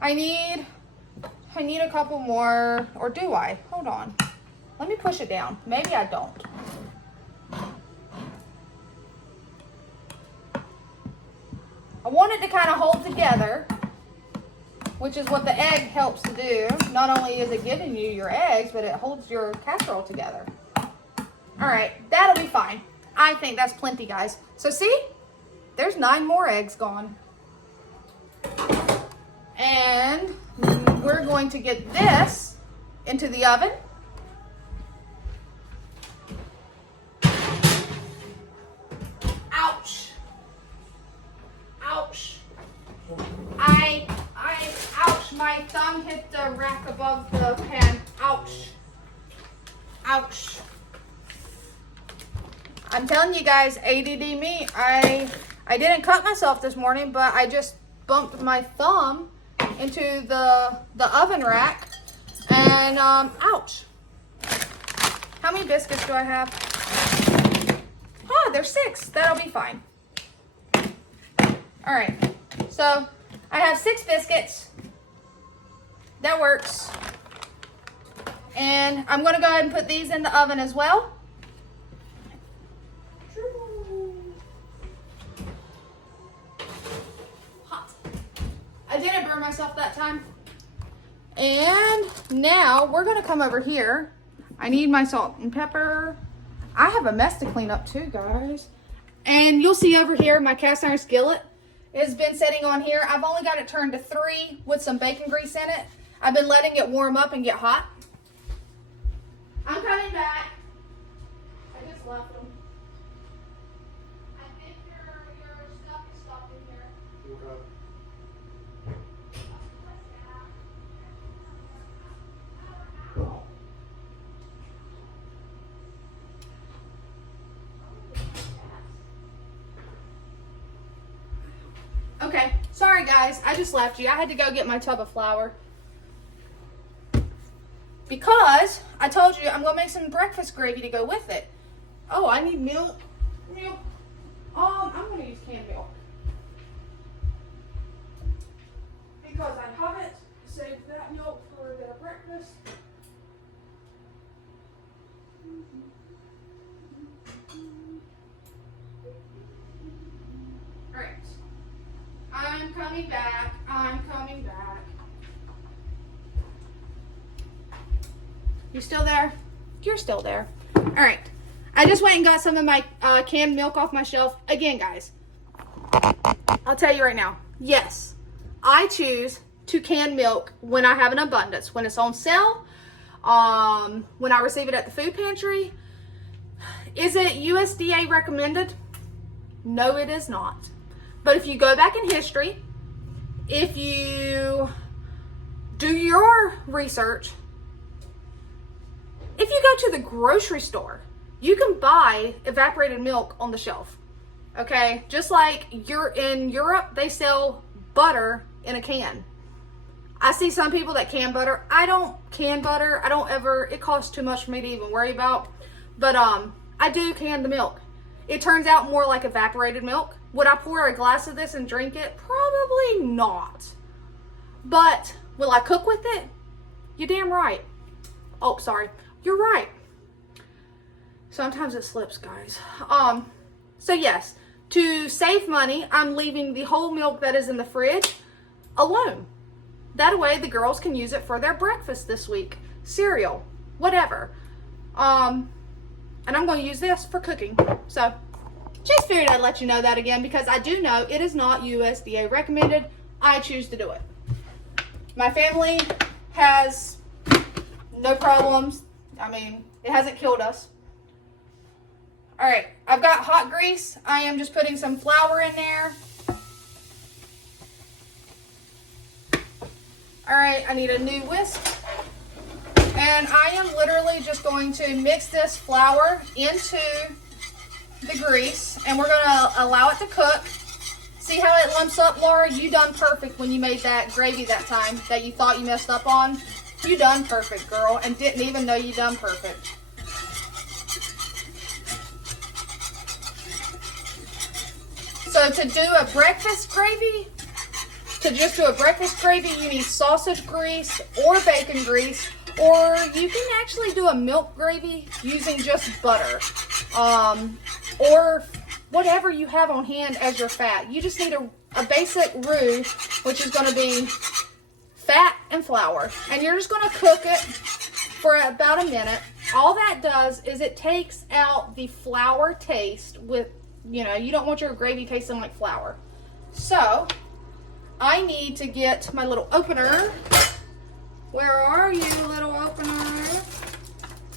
I need a couple more, or do I? Hold on. Let me push it down. Maybe I don't. I want it to kind of hold together, which is what the egg helps to do. Not only is it giving you your eggs, but it holds your casserole together. All right, that'll be fine. I think that's plenty, guys. So see, there's 9 more eggs gone. And we're going to get this into the oven. Ouch. Ouch. Ouch, my thumb hit the rack above the pan. Ouch. Ouch. I'm telling you guys, ADD me. I didn't cut myself this morning, but I just bumped my thumb into the oven rack, and ouch. How many biscuits do I have? Oh, there's 6. That'll be fine. All right, so I have 6 biscuits. That works. And I'm gonna go ahead and put these in the oven as well. I didn't burn myself that time. And now we're gonna come over here. I need my salt and pepper. I have a mess to clean up too, guys. And you'll see over here my cast iron skillet has been sitting on here. I've only got it turned to 3 with some bacon grease in it. I've been letting it warm up and get hot. I'm coming back. I just left them. I think your stuff is stopped in here. Okay. Okay, sorry guys, I just left you. I had to go get my tub of flour. Because I told you I'm gonna make some breakfast gravy to go with it. Oh, I need milk. Milk. I'm gonna use canned milk. Because I haven't saved that milk for the breakfast. Alright. I'm coming back. I'm coming back. You still there? You're still there. Alright. I just went and got some of my canned milk off my shelf. Again, guys, I'll tell you right now. Yes, I choose to can milk when I have an abundance. When it's on sale, when I receive it at the food pantry. Is it USDA recommended? No, it is not. But if you go back in history, if you do your research, if you go to the grocery store, you can buy evaporated milk on the shelf. Okay? Just like you're in Europe, they sell butter in a can. I see some people that can butter. I don't can butter. I don't ever, it costs too much for me to even worry about. But I do can the milk. It turns out more like evaporated milk. Would I pour a glass of this and drink it? Probably not. But will I cook with it? You're damn right. Oh, sorry. You're right. Sometimes it slips, guys. So yes, to save money, I'm leaving the whole milk that is in the fridge alone. That way the girls can use it for their breakfast this week. Cereal, whatever. And I'm going to use this for cooking. So just figured I'd let you know that again, because I do know it is not USDA recommended. I choose to do it. My family has no problems. I mean, it hasn't killed us. All right, I've got hot grease. I am just putting some flour in there. All right, I need a new whisk. And I am literally just going to mix this flour into the grease, and we're gonna allow it to cook. See how it lumps up, Laura? You done perfect when you made that gravy that time that you thought you messed up on. You done perfect, girl, and didn't even know you done perfect. So to do a breakfast gravy, you need sausage grease or bacon grease, or you can actually do a milk gravy using just butter, or whatever you have on hand as your fat. You just need a basic roux, which is going to be fat and flour, and you're just going to cook it for about a minute. All that does is it takes out the flour taste with, you know, you don't want your gravy tasting like flour. So I need to get my little opener. Where are you, little opener?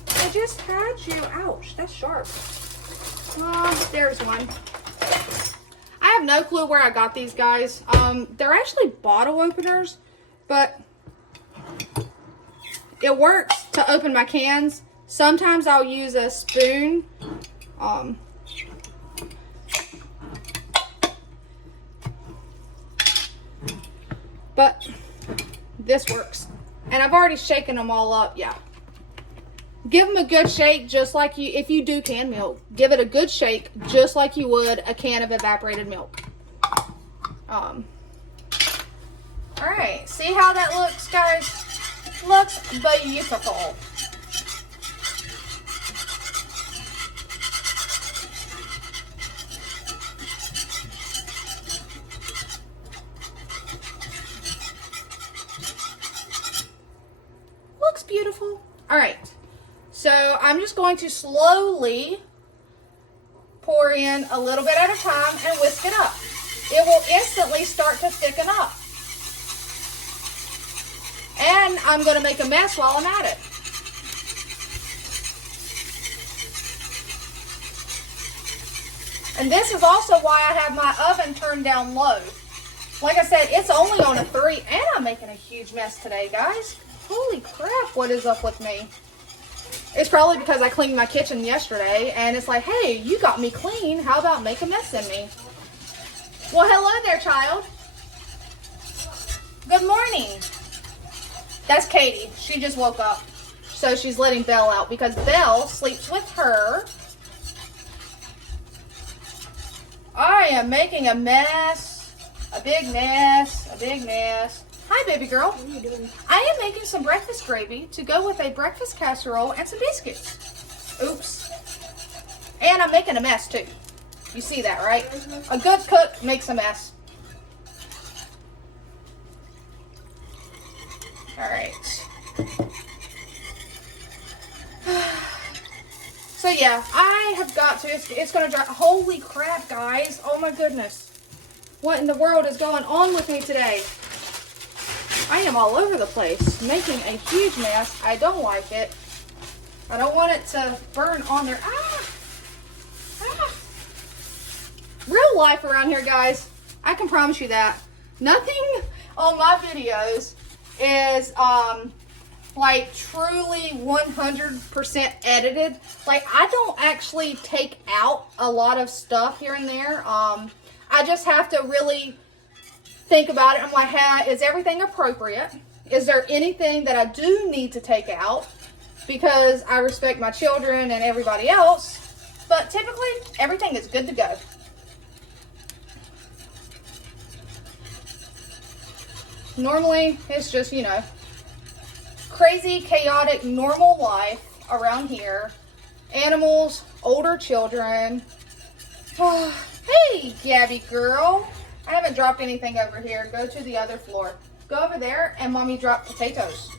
I just had you. Ouch, that's sharp. There's one. I have no clue where I got these, guys. They're actually bottle openers, but it works to open my cans. Sometimes I'll use a spoon. But this works. And I've already shaken them all up. Yeah. Give them a good shake, just like you, if you do canned milk, give it a good shake, just like you would a can of evaporated milk. All right. See how that looks, guys? Looks beautiful. Looks beautiful. All right. So I'm just going to slowly pour in a little bit at a time and whisk it up. It will instantly start to thicken up. And I'm going to make a mess while I'm at it. And this is also why I have my oven turned down low. Like I said, it's only on a 3, and I'm making a huge mess today, guys. Holy crap, what is up with me? It's probably because I cleaned my kitchen yesterday, and it's like, hey, you got me clean. How about make a mess in me? Well, hello there, child. Good morning. That's Katie. She just woke up. So she's letting Belle out because Belle sleeps with her. I am making a mess. A big mess. A big mess. Hi, baby girl. What are you doing? I am making some breakfast gravy to go with a breakfast casserole and some biscuits. Oops. And I'm making a mess, too. You see that, right? A good cook makes a mess. All right. So yeah, I have got to, it's going to dry. Holy crap, guys. Oh my goodness. What in the world is going on with me today? I am all over the place, making a huge mess. I don't like it. I don't want it to burn on there. Ah! Ah! Real life around here, guys. I can promise you that. Nothing on my videos is like truly 100% edited. Like, I don't actually take out a lot of stuff here and there. I just have to really think about it. I'm like, hey, is everything appropriate? Is there anything that I do need to take out? Because I respect my children and everybody else. But typically, everything is good to go. Normally, it's just, you know, crazy, chaotic, normal life around here. Animals, older children. Hey, Gabby girl. I haven't dropped anything over here. Go to the other floor. Go over there and mommy dropped potatoes.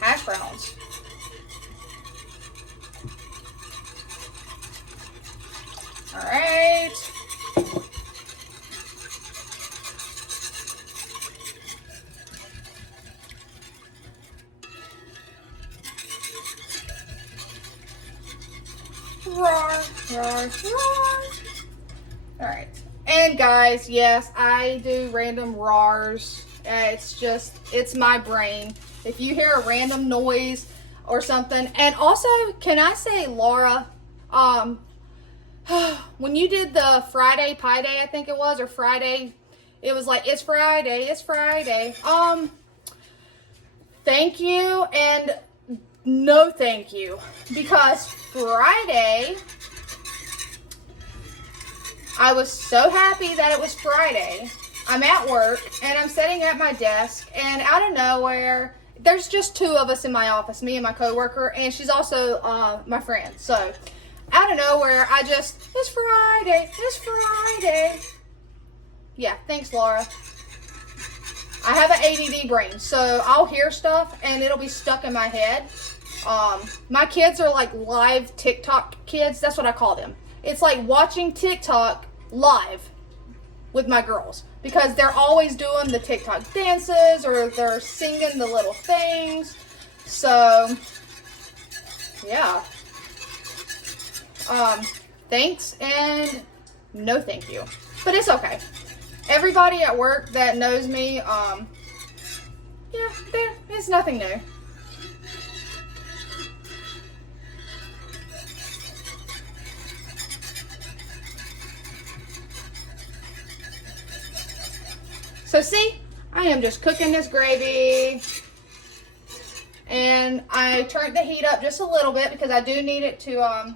Hash browns. All right. Roar, roar, roar. All right. And guys, yes, I do random roars. It's my brain. If you hear a random noise or something. And also, can I say, Laura, when you did the Friday Pie Day, I think it was, or Friday, it was like, it's Friday, it's Friday. Thank you and no thank you. Because Friday, I was so happy that it was Friday. I'm at work and I'm sitting at my desk, and out of nowhere, there's just 2 of us in my office, me and my coworker, and she's also my friend. So out of nowhere, it's Friday, it's Friday. Yeah, thanks, Laura. I have an ADD brain, so I'll hear stuff and it'll be stuck in my head. My kids are like live TikTok kids. That's what I call them. It's like watching TikTok live with my girls, because they're always doing the TikTok dances or they're singing the little things. So yeah. Thanks and no thank you. But it's okay. Everybody at work that knows me, yeah, it's nothing new. So see, I am just cooking this gravy, and I turned the heat up just a little bit because I do need it to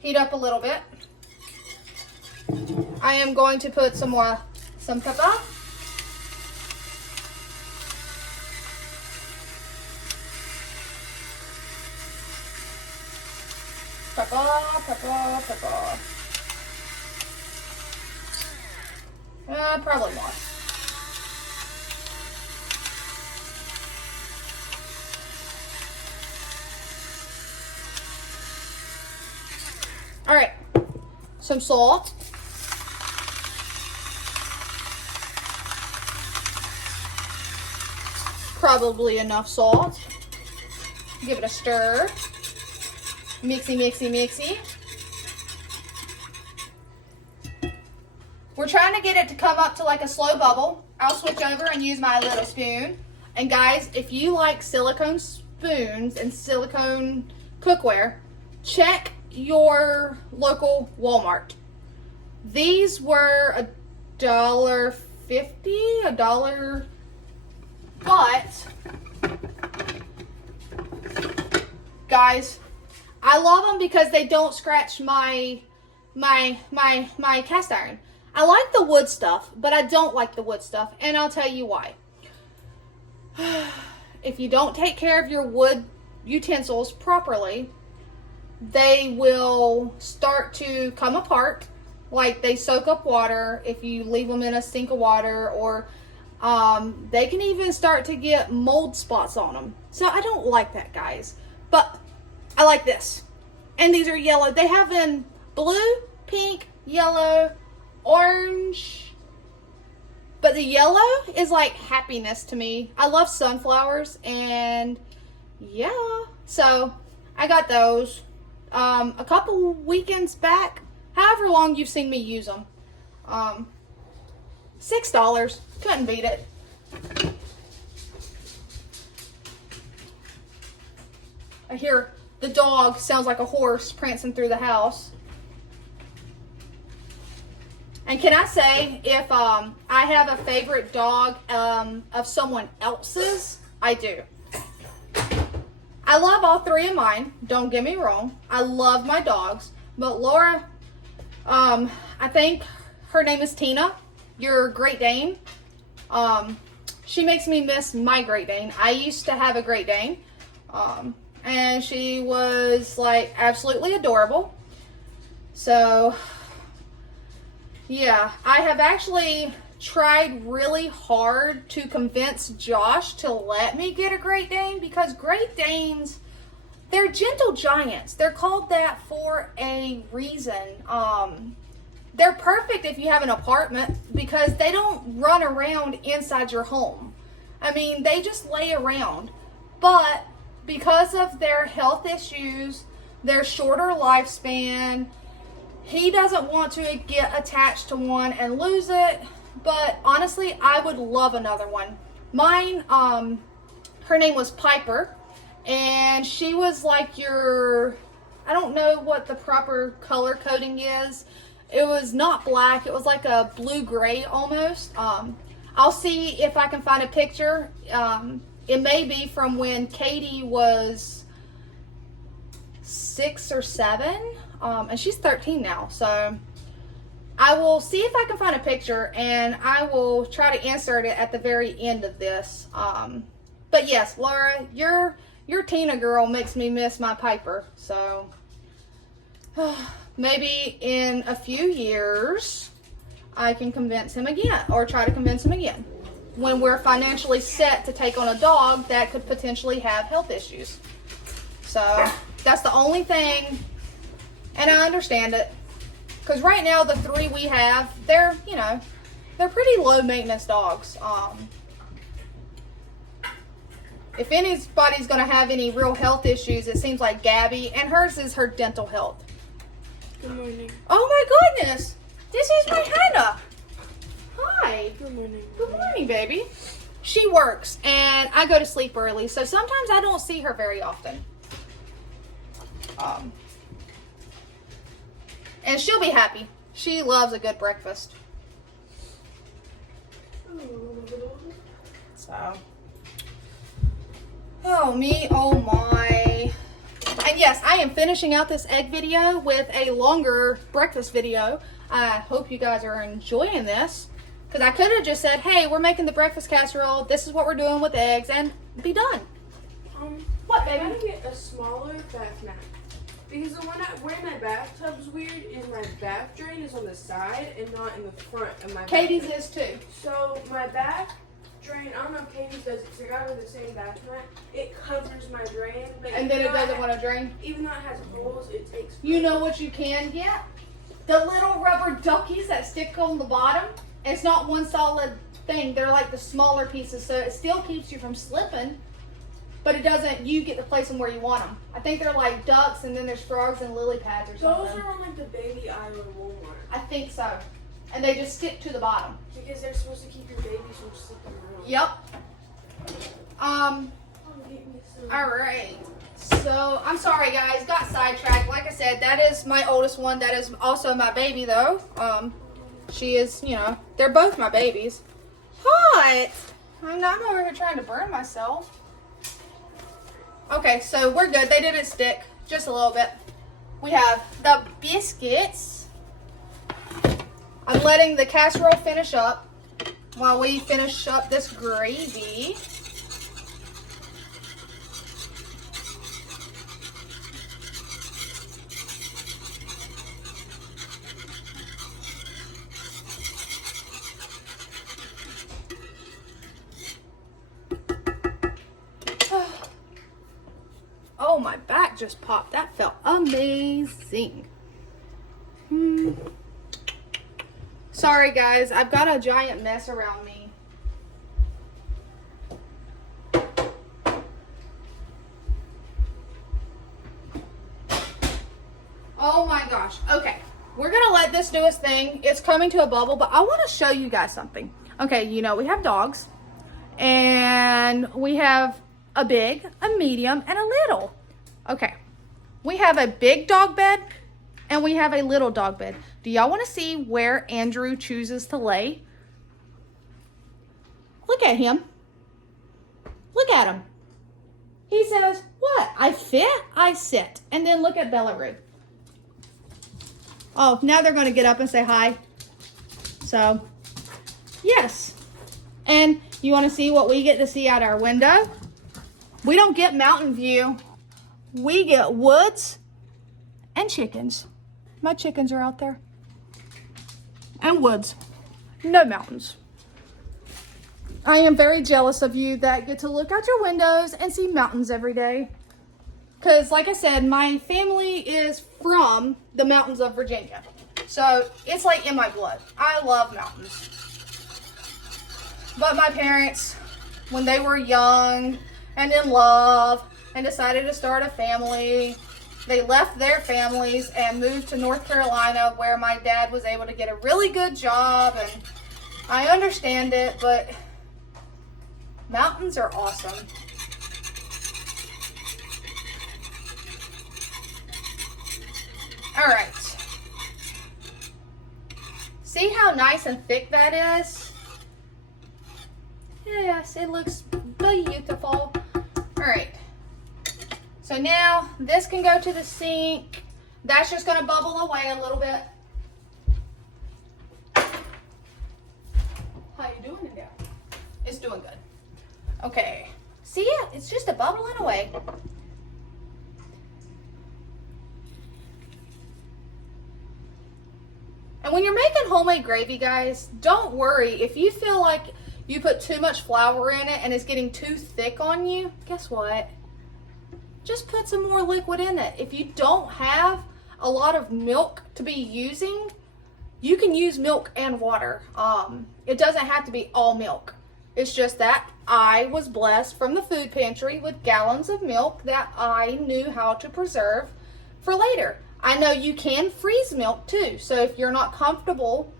heat up a little bit. I am going to put some pepper. Pepper. Probably more. All right, some salt. Probably enough salt. Give it a stir. Mixy, mixy, mixy. We're trying to get it to come up to like a slow bubble. I'll switch over and use my little spoon. And guys, if you like silicone spoons and silicone cookware, check your local Walmart. These were $1.50, $1, but guys, I love them because they don't scratch my cast iron. I like the wood stuff, but I don't like the wood stuff, and I'll tell you why. If you don't take care of your wood utensils properly, they will start to come apart, like they soak up water if you leave them in a sink of water, or they can even start to get mold spots on them. So I don't like that, guys. But I like this. And these are yellow. They have in blue, pink, yellow, orange. But the yellow is like happiness to me. I love sunflowers, and yeah. So I got those a couple weekends back. However long you've seen me use them. $6. Couldn't beat it. I hear the dog sounds like a horse prancing through the house. And can I say, if I have a favorite dog of someone else's, I do. I love all three of mine. Don't get me wrong. I love my dogs. But Laura, I think her name is Tina, your Great Dane. She makes me miss my Great Dane. I used to have a Great Dane. And she was like absolutely adorable. So yeah, I have actually tried really hard to convince Josh to let me get a Great Dane, because Great Danes, they're gentle giants. They're called that for a reason. They're perfect if you have an apartment because they don't run around inside your home. I mean, they just lay around. But because of their health issues, their shorter lifespan, he doesn't want to get attached to one and lose it. But honestly, I would love another one. Mine, her name was Piper, and she was like your, I don't know what the proper color coding is. It was not black. It was like a blue-gray almost. I'll see if I can find a picture. It may be from when Katie was 6 or 7, and she's 13 now. So I will see if I can find a picture, and I will try to insert it at the very end of this. But yes, Laura, your Tina girl makes me miss my Piper. So maybe in a few years I can convince him again, or try to convince him again, when we're financially set to take on a dog that could potentially have health issues. So that's the only thing, and I understand it, because right now the 3 we have, they're pretty low maintenance dogs. If anybody's going to have any real health issues, it seems like Gabby, and hers is her dental health. Good morning. Oh my goodness, this is my Hannah. Hi. Good morning. Good morning, baby. She works, and I go to sleep early, so sometimes I don't see her very often. And she'll be happy. She loves a good breakfast. So, oh me, oh my. And yes, I am finishing out this egg video with a longer breakfast video. I hope you guys are enjoying this. Because I could have just said, hey, we're making the breakfast casserole. This is what we're doing with eggs, and be done. What, baby? I gotta get a smaller bath mat. Because the one where my bathtub's weird is my bath drain is on the side and not in the front of my Katie's bathroom. is too. So my bath drain, I don't know if Katie's does it because I got her the same bath mat. It covers my drain. But And then it doesn't want to drain? Even though it has holes, it takes. You know what you can get? The little rubber duckies that stick on the bottom. It's not one solid thing. They're like the smaller pieces, so it still keeps you from slipping, but it doesn't, you get to place them where you want them. I think they're like ducks, and then there's frogs and lily pads or something. Those are on like the baby aisle at Walmart. I think so. And they just stick to the bottom. Because they're supposed to keep your babies from slipping around. Yep. Oh, get me some. All right. So, I'm sorry guys, got sidetracked. Like I said, that is my oldest one. That is also my baby though. She is, you know, they're both my babies. Hot! I'm over here trying to burn myself. Okay, so we're good. They didn't stick, just a little bit. We have the biscuits. I'm letting the casserole finish up while we finish up this gravy. Oh, my back just popped. That felt amazing. Sorry, guys. I've got a giant mess around me. Oh, my gosh. Okay. We're going to let this do its thing. It's coming to a bubble, but I want to show you guys something. Okay, you know, we have dogs. And we have a big, a medium, and a little. Okay, we have a big dog bed and we have a little dog bed. Do y'all want to see where Andrew chooses to lay? Look at him. Look at him. He says, what? I fit, I sit. And then look at Belarus. Oh, now they're going to get up and say hi. So, yes. And you want to see what we get to see out our window? We don't get mountain view. We get woods and chickens. My chickens are out there. And woods. No mountains. I am very jealous of you that get to look out your windows and see mountains every day. Because, like I said, my family is from the mountains of Virginia. So, it's like in my blood. I love mountains. But my parents, when they were young and in love and decided to start a family, they left their families and moved to North Carolina, where my dad was able to get a really good job. And I understand it, but mountains are awesome. All right. See how nice and thick that is? Yes, it looks beautiful. All right. So now this can go to the sink. That's just gonna bubble away a little bit. How you doing in there? It's doing good. Okay. See it? It's just a bubbling away. And when you're making homemade gravy, guys, don't worry. If you feel like you put too much flour in it and it's getting too thick on you, guess what? Just put some more liquid in it. If you don't have a lot of milk to be using, you can use milk and water. It doesn't have to be all milk. It's just that I was blessed from the food pantry with gallons of milk that I knew how to preserve for later. I know you can freeze milk too, so if you're not comfortable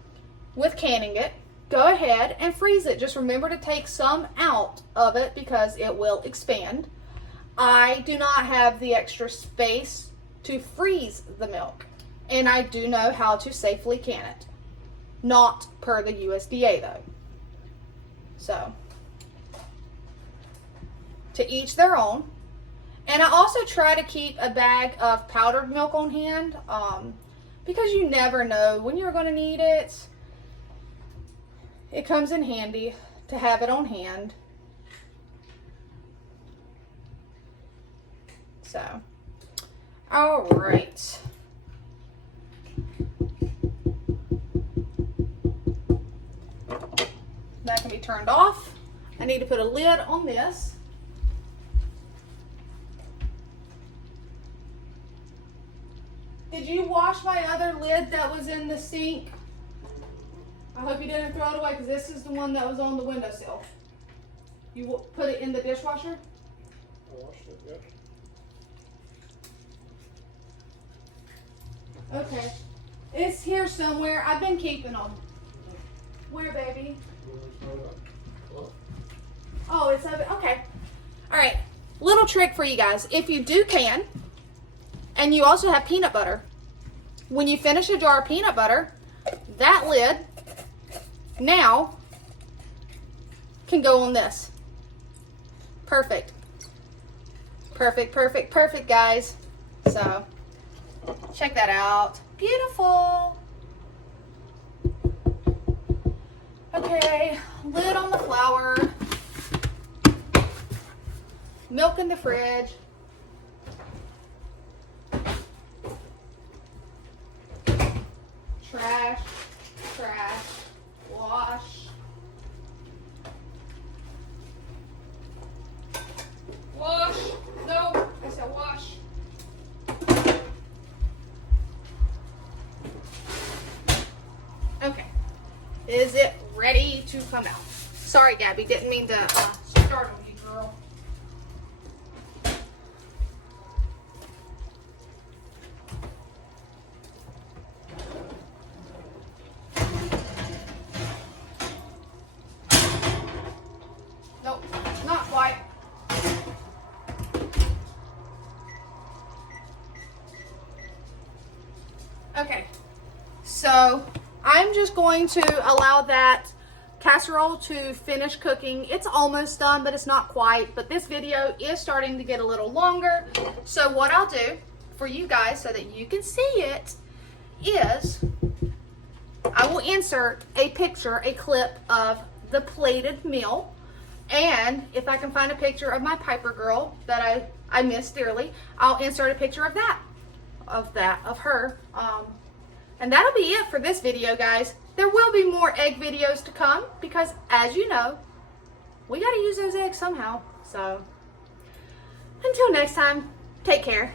with canning it, go ahead and freeze it. Just remember to take some out of it because it will expand. I do not have the extra space to freeze the milk, and I do know how to safely can it. Not per the USDA though. So, to each their own. And I also try to keep a bag of powdered milk on hand because you never know when you're going to need it. It comes in handy to have it on hand. So, all right. That can be turned off. I need to put a lid on this. Did you wash my other lid that was in the sink? I hope you didn't throw it away because this is the one that was on the windowsill. You put it in the dishwasher? I washed it, yes. Okay. It's here somewhere. I've been keeping them. Where, baby? Oh, it's over. Okay. All right. Little trick for you guys. If you do can, and you also have peanut butter, when you finish a jar of peanut butter, that lid now can go on this. Perfect. Perfect, perfect, perfect, guys. So, check that out. Beautiful. Okay, lid on the flour. Milk in the fridge. Trash, trash, wash. Wash. No, I said wash. Okay. Is it ready to come out? Sorry, Gabby, didn't mean to startle you, girl. Nope, not quite. Okay, so I'm just going to allow that casserole to finish cooking. It's almost done, but it's not quite. But this video is starting to get a little longer. So what I'll do for you guys so that you can see it is I will insert a picture, a clip of the plated meal. And if I can find a picture of my Piper girl that I miss dearly, I'll insert a picture of her. And that'll be it for this video, guys. There will be more egg videos to come because, as you know, we got to use those eggs somehow. So, until next time, take care.